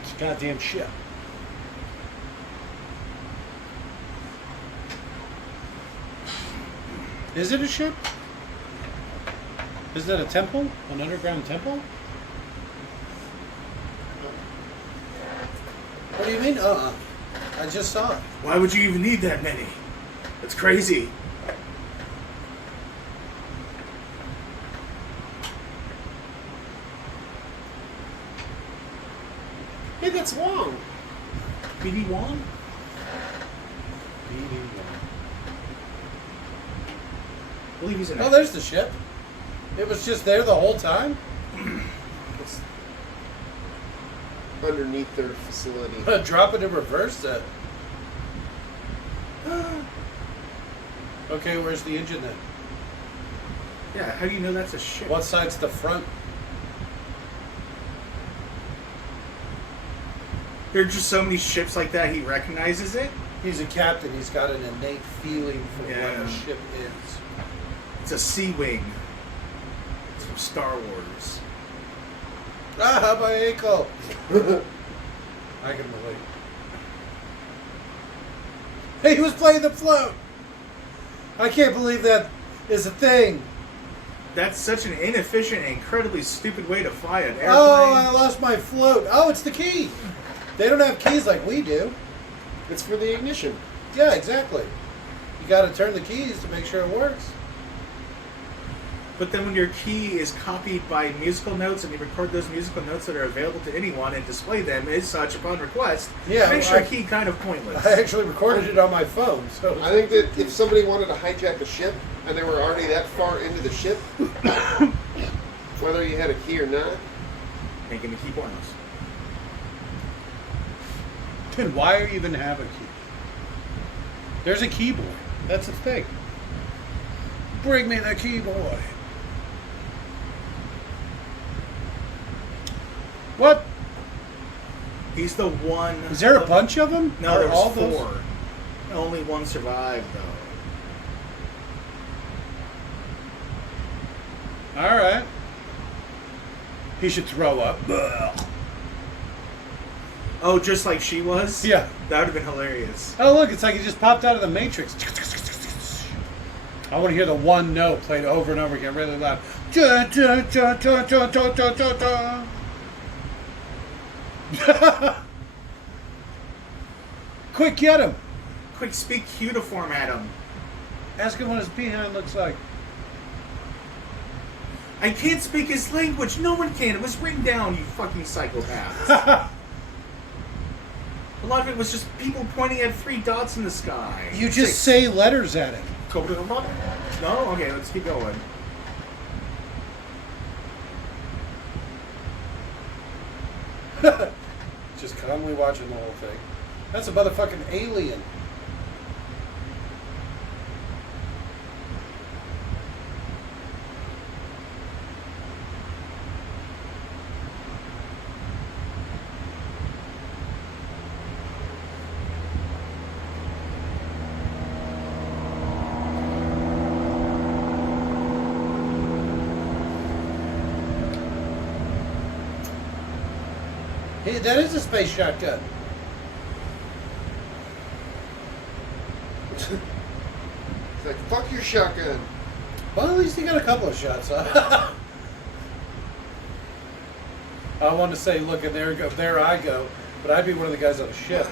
It's a goddamn ship. Is it a ship? Is that a temple? An underground temple? What do you mean? I just saw it. Why would you even need that many? That's crazy. Hey, that's Wong. BB Wong? I believe he's an Oh, actor. there's the ship. It was just there the whole time? It's underneath their facility. Drop it in reverse then. Okay, where's the engine then? Yeah, how do you know that's a ship? What side's the front? There are just so many ships like that he recognizes it. He's a captain. He's got an innate feeling for Yeah. what a ship is. It's a Sea Wing. It's from Star Wars. Ah, my ankle. I can relate. Hey, he was playing the float. I can't believe that is a thing. That's such an inefficient and incredibly stupid way to fly an airplane. Oh, I lost my float. Oh, it's the key. They don't have keys like we do. It's for the ignition. Yeah, exactly. You got to turn the keys to make sure it works. But then when your key is copied by musical notes and you record those musical notes that are available to anyone and display them as such upon request, Yeah, makes well, your key kind of pointless. I actually recorded it on my phone. So I think that if somebody wanted to hijack a ship and they were already that far into the ship, whether you had a key or not, Ain't gonna key pointless. then why even have a key? There's a keyboard. That's the thing. Bring me the keyboard. What? He's the one. Is there a bunch of them? No, Or there's all four. those? Only one survived, though. All right. He should throw up. Oh, just like she was? Yeah. That would have been hilarious. Oh, look, it's like he just popped out of the Matrix. I want to hear the one note played over and over again, really loud. Quick, get him. Quick, speak cutiform at him. Ask him what his behind looks like. I can't speak his language. No one can. It was written down, you fucking psychopath. A lot of it was just people pointing at 3 dots in the sky. You just say letters at him. No? Okay, let's keep going. Just calmly watching the whole thing. That's a motherfucking alien. Hey, that is a space shotgun. it's like, fuck your shotgun. Well, at least he got a couple of shots, huh? I want to say, look, and there I go, but I'd be one of the guys on the ship.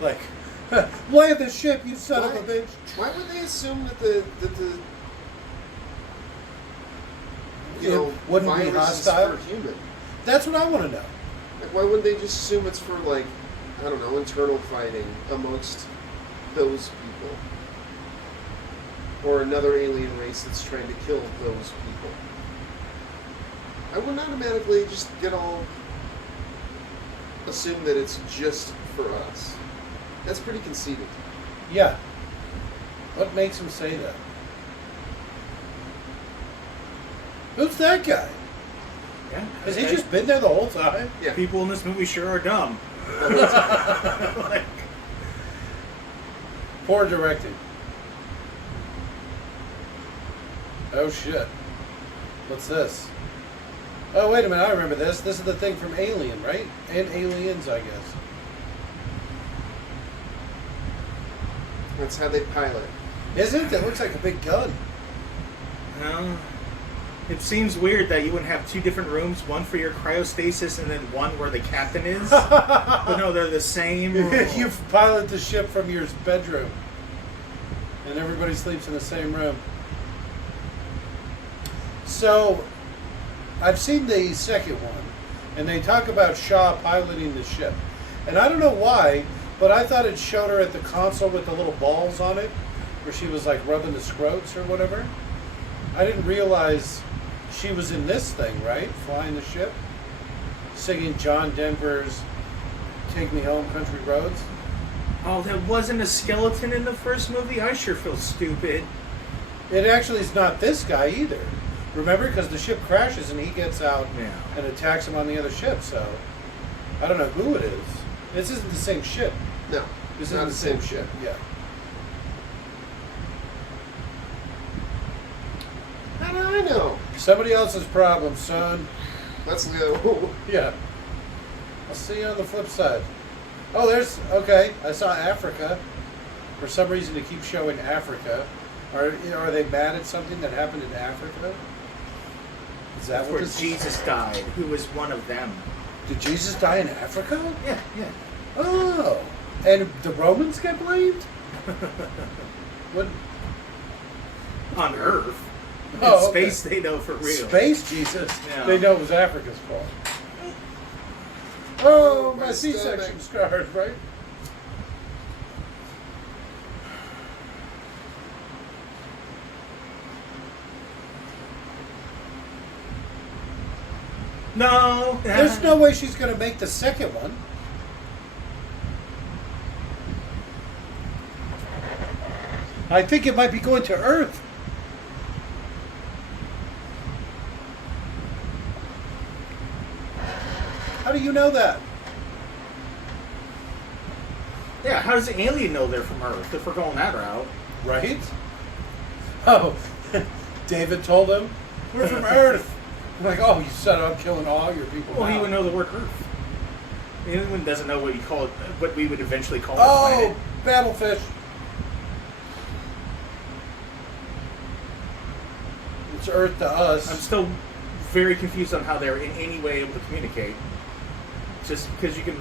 Like, land the ship, you son of a bitch. Why would they assume that the you It know, wouldn't be virus hostile? is for human? That's what I want to know. Like, why wouldn't they just assume it's for, like, I don't know, internal fighting amongst those people? Or another alien race that's trying to kill those people? I wouldn't automatically just assume that it's just for us. That's pretty conceited. Yeah. What makes him say that? Who's that guy? Yeah. Has he just been there the whole time? Yeah. People in this movie sure are dumb. Like, Poor directing. Oh shit. What's this? Oh, wait a minute, I remember this. This is the thing from Alien, right? And Aliens, I guess. That's how they pilot. Isn't it? That looks like a big gun. it seems weird that you wouldn't have 2 different rooms, one for your cryostasis and then one where the captain is. But no, they're the same room. You pilot the ship from your bedroom. And everybody sleeps in the same room. So, I've seen the second one, and they talk about Shaw piloting the ship. And I don't know why, but I thought it showed her at the console with the little balls on it, where she was like rubbing the scrotes or whatever. I didn't realize she was in this thing, right? Flying the ship, singing John Denver's Take Me Home, Country Roads. Oh, there wasn't a skeleton in the first movie? I sure feel stupid. It actually is not this guy either. Remember, because the ship crashes and he gets out Yeah. and attacks him on the other ship. So I don't know who it is. This isn't the same ship. No, This it's not the isn't same ship. Yeah. How do I know? Somebody else's problem, son. Let's go. Yeah. I'll see you on the flip side. Oh, there's okay. I saw Africa. For some reason, they keep showing Africa. Are they mad at something that happened in Africa? Is that That's what where this Jesus died. Who was one of them? Did Jesus die in Africa? Yeah, yeah. Oh, and the Romans get blamed? What? On Earth. Oh, In space, they know for real. Space Jesus? Yeah. They know it was Africa's fault. Oh, my My C-section stomach. scars, right? No. There's no way she's going to make the second one. I think it might be going to Earth. How do you know that? Yeah, how does the alien know they're from Earth if we're going that route? Right? Oh, David told him, we're from Earth. I'm like, oh, you said I'm killing all your people. Well, he now. would know the word Earth. Anyone doesn't know what you call it, what we would eventually call Oh, the planet. battlefish. It's Earth to us. I'm still very confused on how they're in any way able to communicate. Just because you can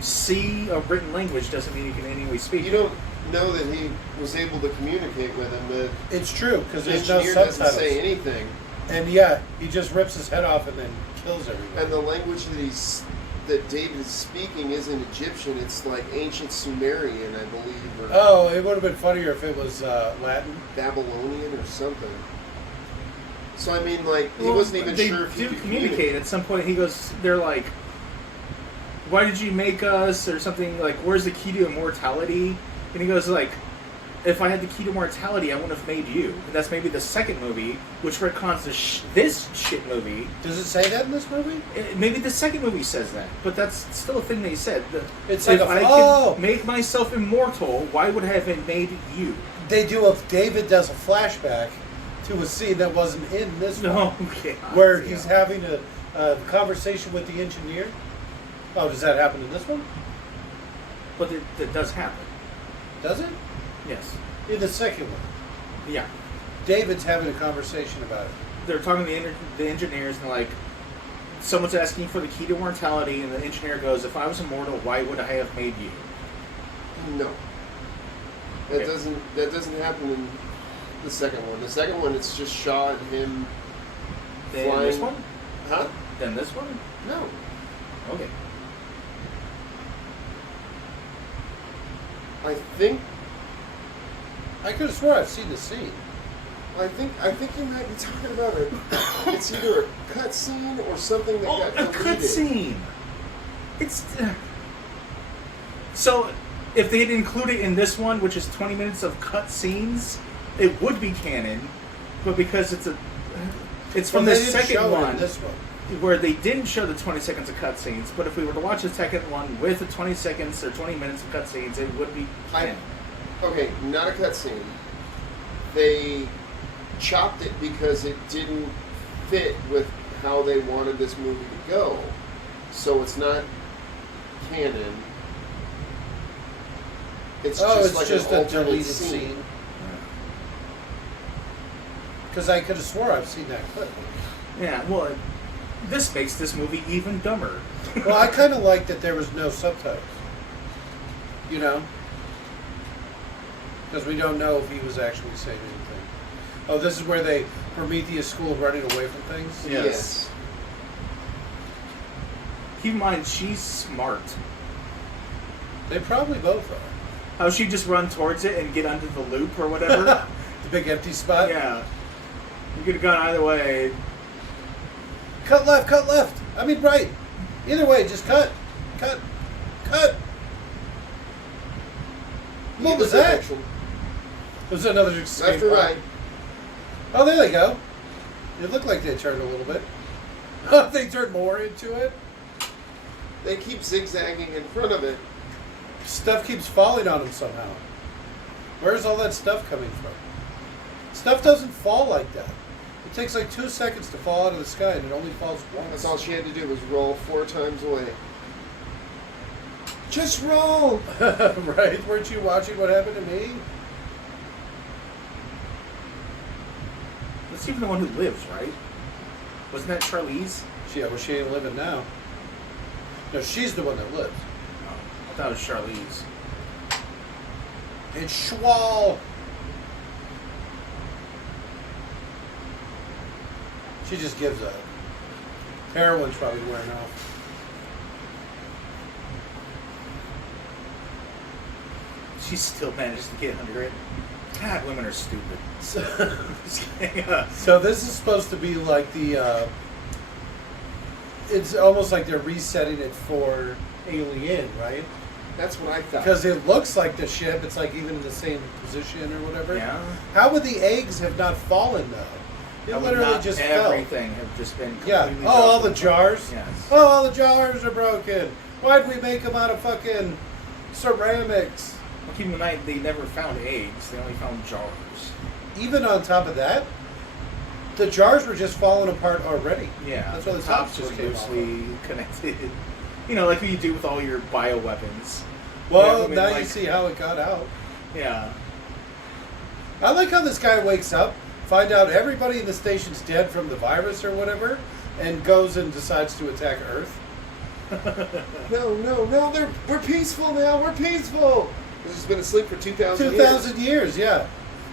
see a written language doesn't mean you can in any way speak. You don't know that he was able to communicate with him. The It's true, because there's no engineer subtitles. doesn't say anything. And yeah, he just rips his head off and then kills everybody. And the language that David is speaking isn't Egyptian. It's like ancient Sumerian, I believe, or Oh, it would have been funnier if it was Latin. Babylonian or something. So I mean, like, he Well, wasn't even they sure if he do could communicate. At some point, he goes, they're like, why did you make us? Or something like, where's the key to immortality? And he goes like, if I had the key to mortality, I wouldn't have made you. And that's maybe the second movie, which retcons this shit movie. Does it say that in this movie? Maybe the second movie says that, but that's still a thing they said. It's if like I oh, could make myself immortal, why would I have made you? they do a David does a flashback to a scene that wasn't in this one, No, okay. where he's having a conversation with the engineer. Oh, does that happen in this one? But it does happen. Does it? Yes. In the second one, Yeah. David's having a conversation about it. They're talking to the engineers, and like, someone's asking for the key to mortality, and the engineer goes, if I was immortal, why would I have made you? No, that Okay. doesn't happen in the second one. The second one, it's just Shaw and him Then flying. this one? Huh? Then this one? No. Okay. I think I could have sworn I've seen the scene. I think you might be talking about it's either a cut scene or something that Oh, got a deleted. cutscene! It's... So, if they had included in this one, which is 20 minutes of cutscenes, it would be canon, but because it's from Well, the they didn't second show it in one, this one. where they didn't show the 20 seconds of cutscenes, but if we were to watch the second one with the 20 seconds or 20 minutes of cutscenes, it would be canon. Okay, not a cutscene. They chopped it because it didn't fit with how they wanted this movie to go. So it's not canon. It's just like just an a alternate deleted scene. scene. Because I could have swore I've seen that clip. Yeah, well, this makes this movie even dumber. Well, I kind of like that there was no subtitles. You know? Because we don't know if he was actually saying anything. Oh, this is where they Prometheus school running away from things? Yes. Yes. Keep in mind, she's smart. They probably both are. How she just run towards it and get under the loop or whatever? The big empty spot? Yeah. You could have gone either way. Cut left, cut left. I mean right. Either way, just cut. Cut. Cut. What was that? Direction. There's another escape Left or pod. right? Oh, there they go. It looked like they turned a little bit. They turned more into it. They keep zigzagging in front of it. Stuff keeps falling on them somehow. Where's all that stuff coming from? Stuff doesn't fall like that. It takes like 2 seconds to fall out of the sky, and it only falls once. That's all she had to do was roll 4 times away. Just roll! Right? Weren't you watching what happened to me? That's even the one who lives, right? Wasn't that Charlize? Yeah, well, she ain't living now. No, she's the one that lives. Oh, I thought it was Charlize. It's Schwal. She just gives up. Heroin's probably wearing off. She still manages to get under it. God, women are stupid. So this is supposed to be like the... it's almost like they're resetting it for Alien, right? That's what I thought. Because it looks like the ship. It's like even in the same position or whatever. Yeah. How would the eggs have not fallen, though? They literally just fell. Everything have just been Yeah. completely Oh, all broken. the jars? Yes. Oh, all the jars are broken. Why'd we make them out of fucking ceramics? Well, keep in mind, they never found eggs. They only found jars. Even on top of that, the jars were just falling apart already. Yeah. That's why the top's tops just came off. loosely connected. You know, like what you do with all your bioweapons. Well, Yeah, I mean, now like- you see how it got out. Yeah. I like how this guy wakes up, find out everybody in the station's dead from the virus or whatever, and goes and decides to attack Earth. No, we're peaceful now, we're peaceful! This has been asleep for 2,000 years. 2,000 years, yeah.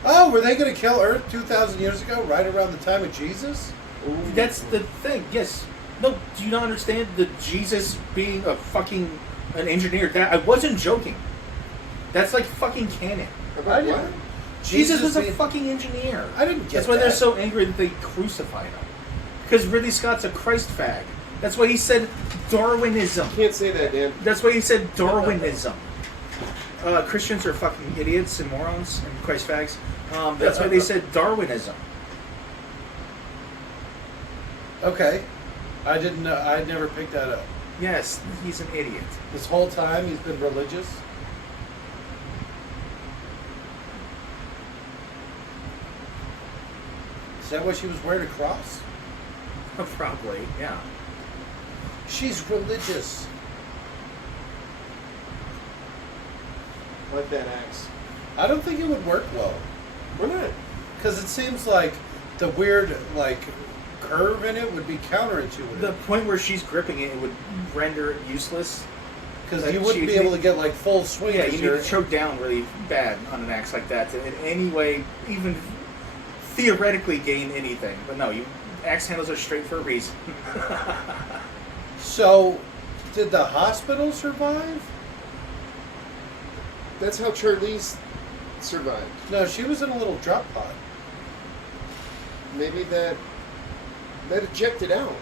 Oh, were they going to kill Earth 2,000 years ago, right around the time of Jesus? Ooh. That's the thing. Yes. No, do you not understand the Jesus being an engineer? That I wasn't joking. That's like fucking canon. About what? Jesus was a being- fucking engineer. I didn't get That's why they're that. so angry that they crucified him. Because Ridley Scott's a Christ fag. That's why he said Darwinism. Can't say that, Dan. That's why he said Darwinism. Christians are fucking idiots and morons and Christ fags. That's why they said Darwinism. Okay. I didn't know. I never picked that up. Yes, he's an idiot. This whole time he's been religious. Is that why she was wearing a cross? Probably, yeah. She's religious. Like that axe. I don't think it would work well. We're not. Because it seems like the weird, like, curve in it would be counterintuitive. The point where she's gripping it would render it useless. Because like you wouldn't be she- able to get, like, full swing. Yeah, 'cause you need you're- to choke down really bad on an axe like that to in any way even theoretically gain anything. But no, axe handles are straight for a reason. So, did the hospital survive? That's how Charlize survived. No, she was in a little drop pod. Maybe that ejected out.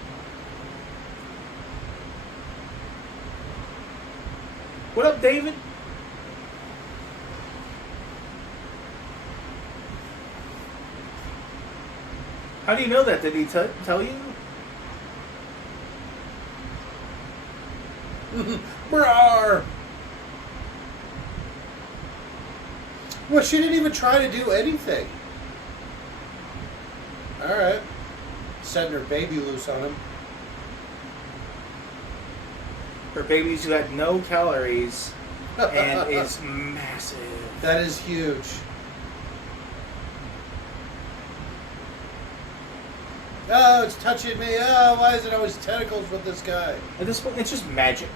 What up, David? How do you know that? Did he tell you? Brar! Well, she didn't even try to do anything. Alright. Setting her baby loose on him. Her baby's got no calories and is massive. That is huge. Oh, it's touching me. Oh, why is it always tentacles with this guy? At this point, it's just magic.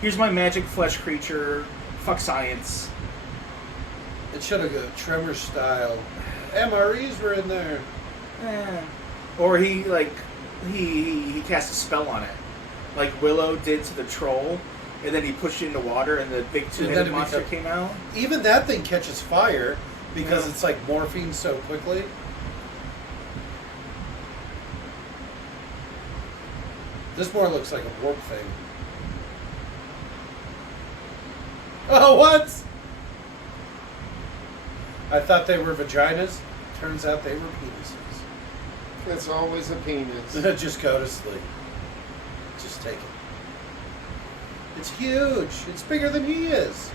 Here's my magic flesh creature. Fuck science. It should have gone Tremor style. MREs were in there. Or he cast a spell on it, like Willow did to the troll, and then he pushed it into water, and the big And then two-headed it monster become- came out. Even that thing catches fire because Yeah. it's like morphine so quickly. This more looks like a warp thing. Oh, what? I thought they were vaginas. Turns out they were penises. That's always a penis. Just go to sleep. Just take it. It's huge. It's bigger than he is.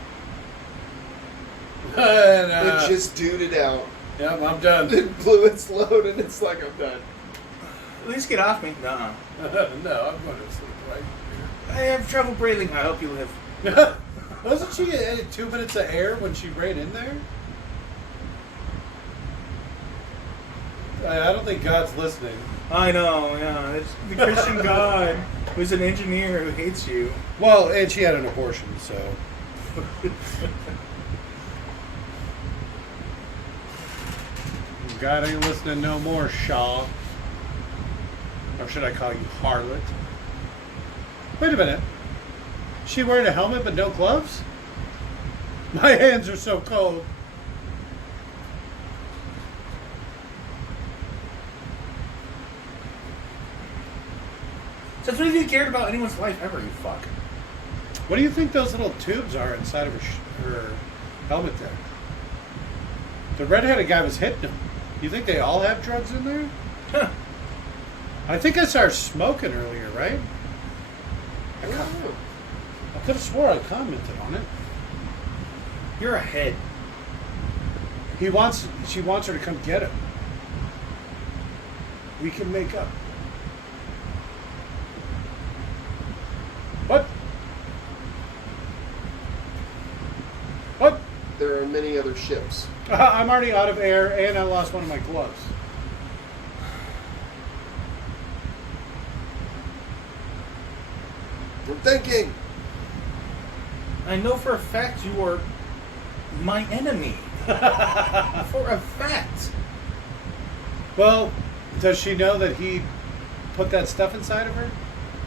It just duded out. Yep, I'm done. It blew its load and it's like, I'm done. At least get off me. Nuh-uh. No, I'm going to sleep right I have trouble breathing. I hope you live. here. Wasn't she at 2 minutes of air when she ran in there? I don't think God's listening. I know, yeah. It's the Christian God who's an engineer who hates you. Well, and she had an abortion, so. God ain't listening no more, Shaw. Or should I call you harlot? Wait a minute. She wearing a helmet but no gloves? My hands are so cold. Since when have you cared about anyone's life ever, you fuck? What do you think those little tubes are inside of her helmet there? The redheaded guy was hitting them. You think they all have drugs in there? Huh. I think I saw her smoking earlier, right? I don't know. I could have swore I commented on it. You're a head. She wants her to come get him. We can make up. What? What? There are many other ships. I'm already out of air and I lost one of my gloves. I'm thinking. I know for a fact you are my enemy. For a fact. Well, does she know that he put that stuff inside of her?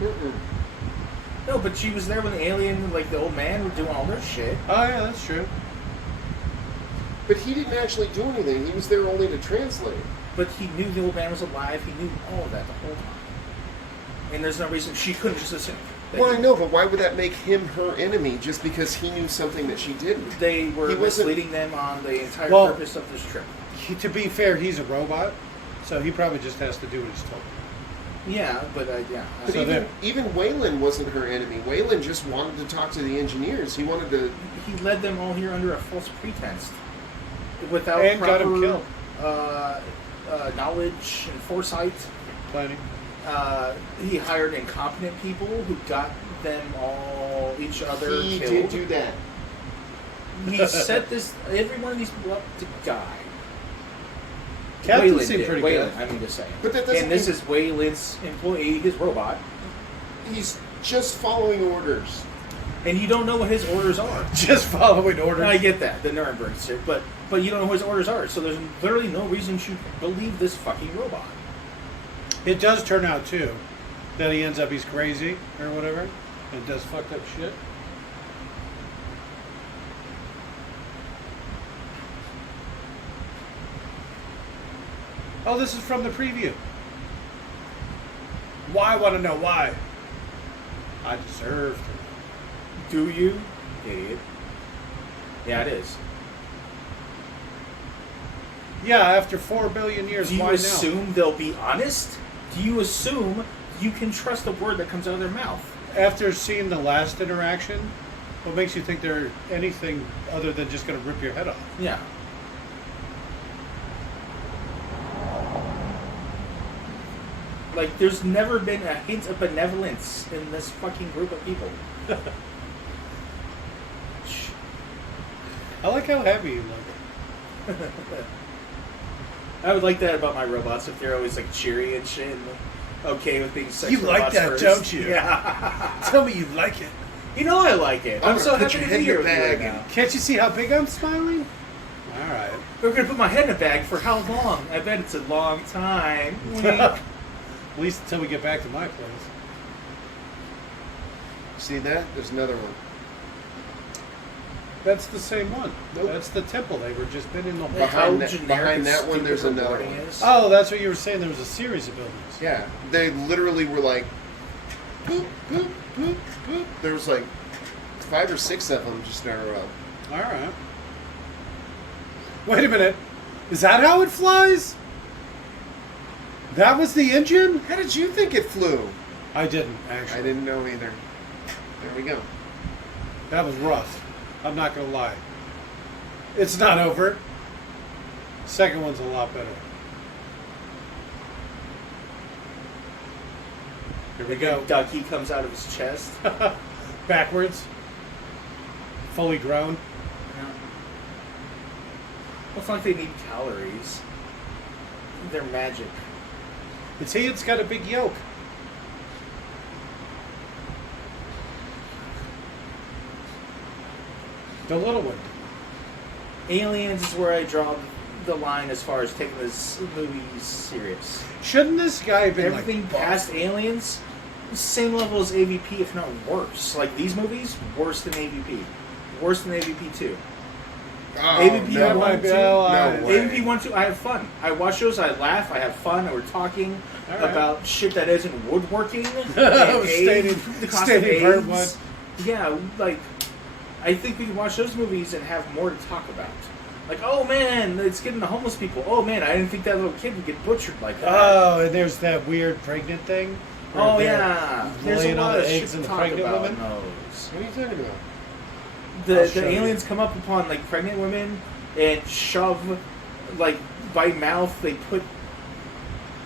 Mm-mm. No, but she was there when the alien, like the old man, were doing all their shit. Oh, yeah, that's true. But he didn't actually do anything. He was there only to translate. But he knew the old man was alive. He knew all of that the whole time. And there's no reason she couldn't just assume. Well, I know, but why would that make him her enemy just because he knew something that she didn't? They were He wasn't- misleading them on the entire Well- purpose of this trip. To be fair, he's a robot, so he probably just has to do what he's told. Yeah, but yeah. But So even Waylon wasn't her enemy. Waylon just wanted to talk to the engineers. He wanted to... He led them all here under a false pretense, without And proper got him killed. knowledge and foresight. Planning. He hired incompetent people who got them all each other He killed. did do that. He set every one of these people up to die. Captain Waylon seemed did. pretty Waylon, good. I mean to say. But that doesn't And this mean- is Waylon's employee, his robot, He's just following orders. and you don't know what his orders are. Just following orders. I get that, the Nuremberg shit, but you don't know what his orders are, so there's literally no reason to believe this fucking robot. It does turn out, too, that he ends up he's crazy or whatever and does fucked up shit. Oh, this is from the preview. Why? I want to know why. I deserve to. Do you? Idiot. Yeah, it is. Yeah, after 4 billion years, Do you why now? assume they'll be honest? Do you assume you can trust a word that comes out of their mouth? After seeing the last interaction, what makes you think they're anything other than just going to rip your head off? Yeah. Like, there's never been a hint of benevolence in this fucking group of people. I like how happy you look. I would like that about my robots, if they're always, like, cheery and shit and okay with being sex You like robots that, first. don't you? Yeah. Tell me you like it. You know I like it. I'm I'm so gonna put happy your to head be in here your with you right bag now. Can't you see how big I'm smiling? All right. We're going to put my head in a bag for how long? I bet it's a long time. Wink. At least until we get back to my place. See that? There's another one. That's the same one. Nope. That's the temple they were just been in the How that- generic behind and that one, stupid there's her another wording one. is. Oh, that's what you were saying. There was a series of buildings. Yeah. They literally were like, boop, boop, boop, boop. There was like 5 or 6 of them just in a row. All right. Wait a minute. Is that how it flies? That was the engine? How did you think it flew? I didn't, actually. I didn't know either. There we go. That was rough. I'm not going to lie. It's not over. Second one's a lot better. Here we go. Ducky comes out of his chest. Backwards. Fully grown. Yeah. Well, it's not like they need calories. They're magic. It's he, it's got a big yolk. The little one. Aliens is where I draw the line as far as taking this movie serious. Shouldn't this guy have been Everything like past Aliens, same level as AVP, if not worse. Like these movies, worse than AVP. Worse than AVP 2. Oh, AVP no. 1, 2. No way. AVP 1, 2, I have fun. I watch those, I laugh, I have fun, and we're talking All right. about shit that isn't woodworking. and Stating- the cost stating of part AIDS. one. Yeah, like, I think we can watch those movies and have more to talk about. Like, oh man, it's getting the homeless people. Oh man, I didn't think that little kid would get butchered like that. Oh, and there's that weird pregnant thing. where Oh they're yeah, there's a laying all lot the of eggs shit in to the talk pregnant about woman. in those. What are you talking about? I'll The show you. aliens come up upon like pregnant women and shove, like by mouth, they put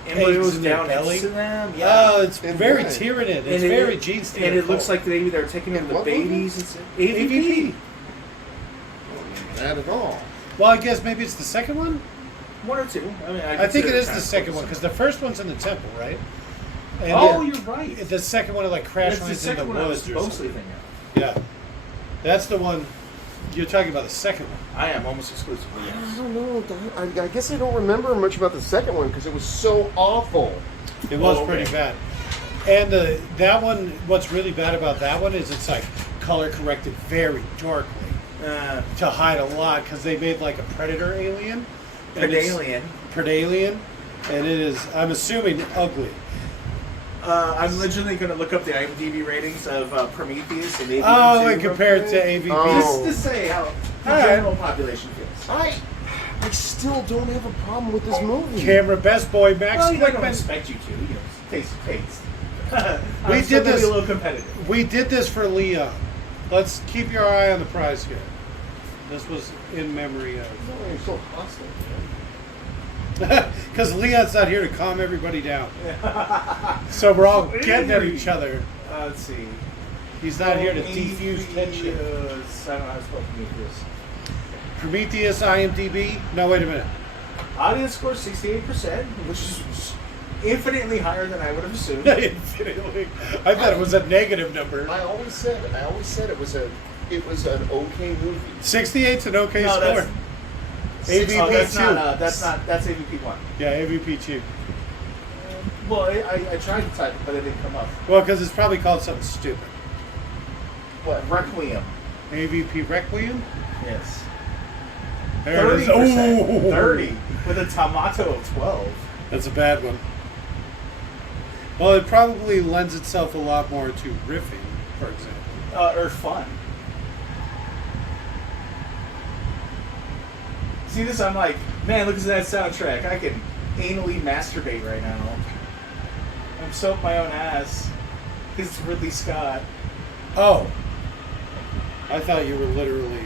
embryos Eggs in their down belly? next to them. Yeah. Oh, it's And very what? Tyranid. It's And very genes and it looks like maybe they're taking in In the what babies. movie? It's AVP. Not at all. Well, I guess maybe it's the second one. One or two. I mean, I think it consider is kind the of second close. one because the first one's in the temple, right? And Oh, the- you're right. The second one, it like crash That's the lands in the second one I was woods or mostly something. thinking of. Yeah, that's the one. You're talking about the second one. I am almost exclusively. I Yes. don't know. I guess I don't remember much about the second one because it was so awful. It was Oh, okay. pretty bad. And that one, what's really bad about that one is it's like color corrected very darkly to hide a lot because they made like a predator alien. And it's- Predalien. Predalien, and it is, I'm assuming, ugly. I'm literally going to look up the IMDb ratings of Prometheus and AVP. Oh, and compare it to AVP. Oh. Just to say how the All right. general population feels. I still don't have a problem with this movie. Camera best boy Max Well, I don't Quickman. expect you to. You know, taste is taste. We I'm still did gonna this- be a little competitive. We did this for Leon. Let's keep your eye on the prize here. This was in memory of. No, you're so hostile, Because Leon's not here to calm everybody down. So we're all getting at each other. Let's see. He's not here to defuse tension. Prometheus. I don't know how to spell Prometheus. Prometheus, IMDb. No, wait a minute. Audience score 68%, which is infinitely higher than I would have assumed. Infinitely. I thought it was a negative number. I always said it was an okay movie. 68's an okay No, score. that's- AVP Oh, that's 2. not. That's AVP 1. Yeah, AVP 2. Well, I tried to type it, but it didn't come up. Well, because it's probably called something stupid. What? Requiem. AVP Requiem? Yes. There it is. 30%. Ooh. 30 with a tomato of 12. That's a bad one. Well, it probably lends itself a lot more to riffing, for example. Or fun. See this? I'm like, man, look at that soundtrack. I can anally masturbate right now. I'm soap my own ass. Because it's Ridley Scott. Oh. I thought you were literally.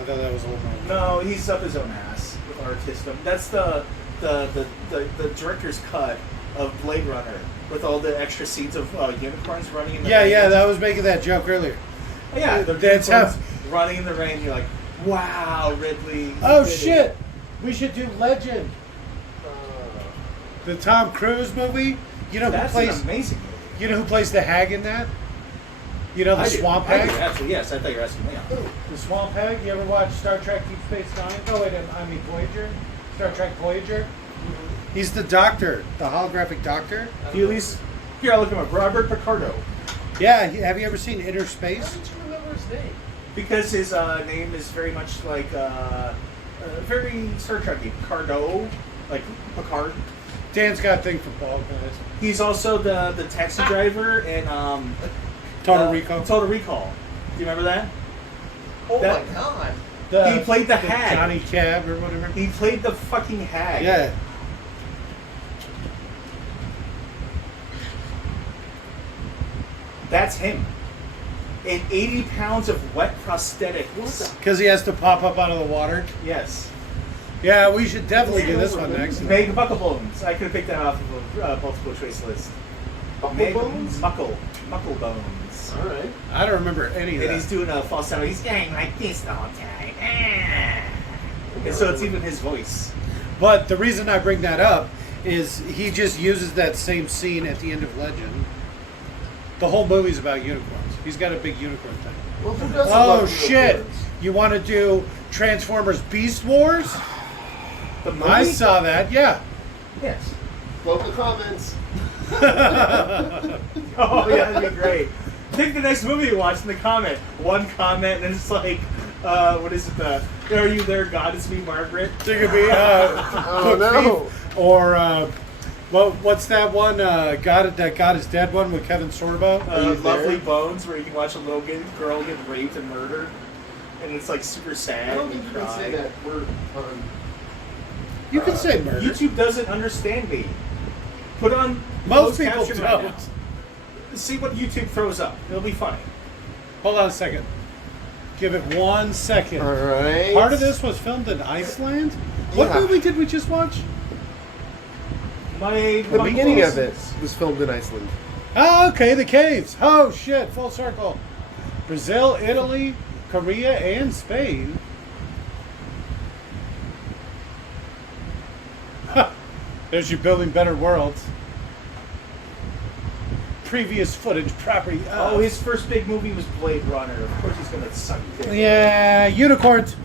I thought that was a little more. No, he's up his own ass with artism. That's the director's cut of Blade Runner with all the extra scenes of unicorns running in the Yeah, rain. yeah, I was making that joke earlier. Yeah, the That's unicorns how- running in the rain. You're like, wow, Ridley. you Oh, did it." shit! We should do Legend. The Tom Cruise movie. You know who That's plays? an amazing movie. You know who plays the hag in that? You know the I do. swamp I do, hag. actually, yes. I thought you were asking me. The swamp hag. You ever watch Star Trek Deep Space Nine? Oh wait, I mean Voyager. Star Trek Voyager. He's the doctor, the holographic doctor. He at least here. I look him up. Robert Picardo, Yeah. Have you ever seen Inner How Space? did you remember his name? because his name is very much like very Star Trek-y. Picardo, like Picard. Dan's got a thing for bald guys. He's also the taxi driver in Total Recall. Total Recall. Do you remember that? Oh That- my god! He played the hag. Johnny Cab or whatever. He played the fucking hag. Yeah. That's him. And 80 pounds of wet prosthetics. Because he has to pop up out of the water. Yes. Yeah, we should definitely do this one next. Meg Bucklebones. I could have picked that off of a multiple choice list. Meg Bucklebones? Bucklebones. All right. I don't remember any of And that. he's doing a falsetto. He's going like this the whole time. And so it's even his voice. But the reason I bring that up is he just uses that same scene at the end of Legend. The whole movie's about unicorns. He's got a big unicorn thing. Well, who doesn't Oh love shit! unicorns? You want to do Transformers Beast Wars? The movie? I saw that. Yeah. Yes. Love the comments. Oh yeah, that'd be great. Pick the next movie you watch in the comment. One comment, and it's like, what is it? Are you there, God? It's me, Margaret. There could be Oh, Cook no. Beef, or what's that one? God is Dead one with Kevin Sorbo. you Lovely there? Bones, where you can watch a little girl get raped and murdered, and it's like super sad. I don't and think you can say cry. that word on. You can say murder. YouTube doesn't understand me. Put on Most closed people caption right don't. now. See what YouTube throws up. It'll be funny. Hold on a second. Give it 1 second. All right. Part of this was filmed in Iceland. What Yeah. movie did we just watch? The beginning of it was filmed in Iceland. Oh, okay, the caves. Oh shit, full circle. Brazil, Italy, Korea, and Spain. There's your building better worlds. Previous footage property. Oh, his first big movie was Blade Runner. Of course he's gonna suck dick. Yeah, unicorns.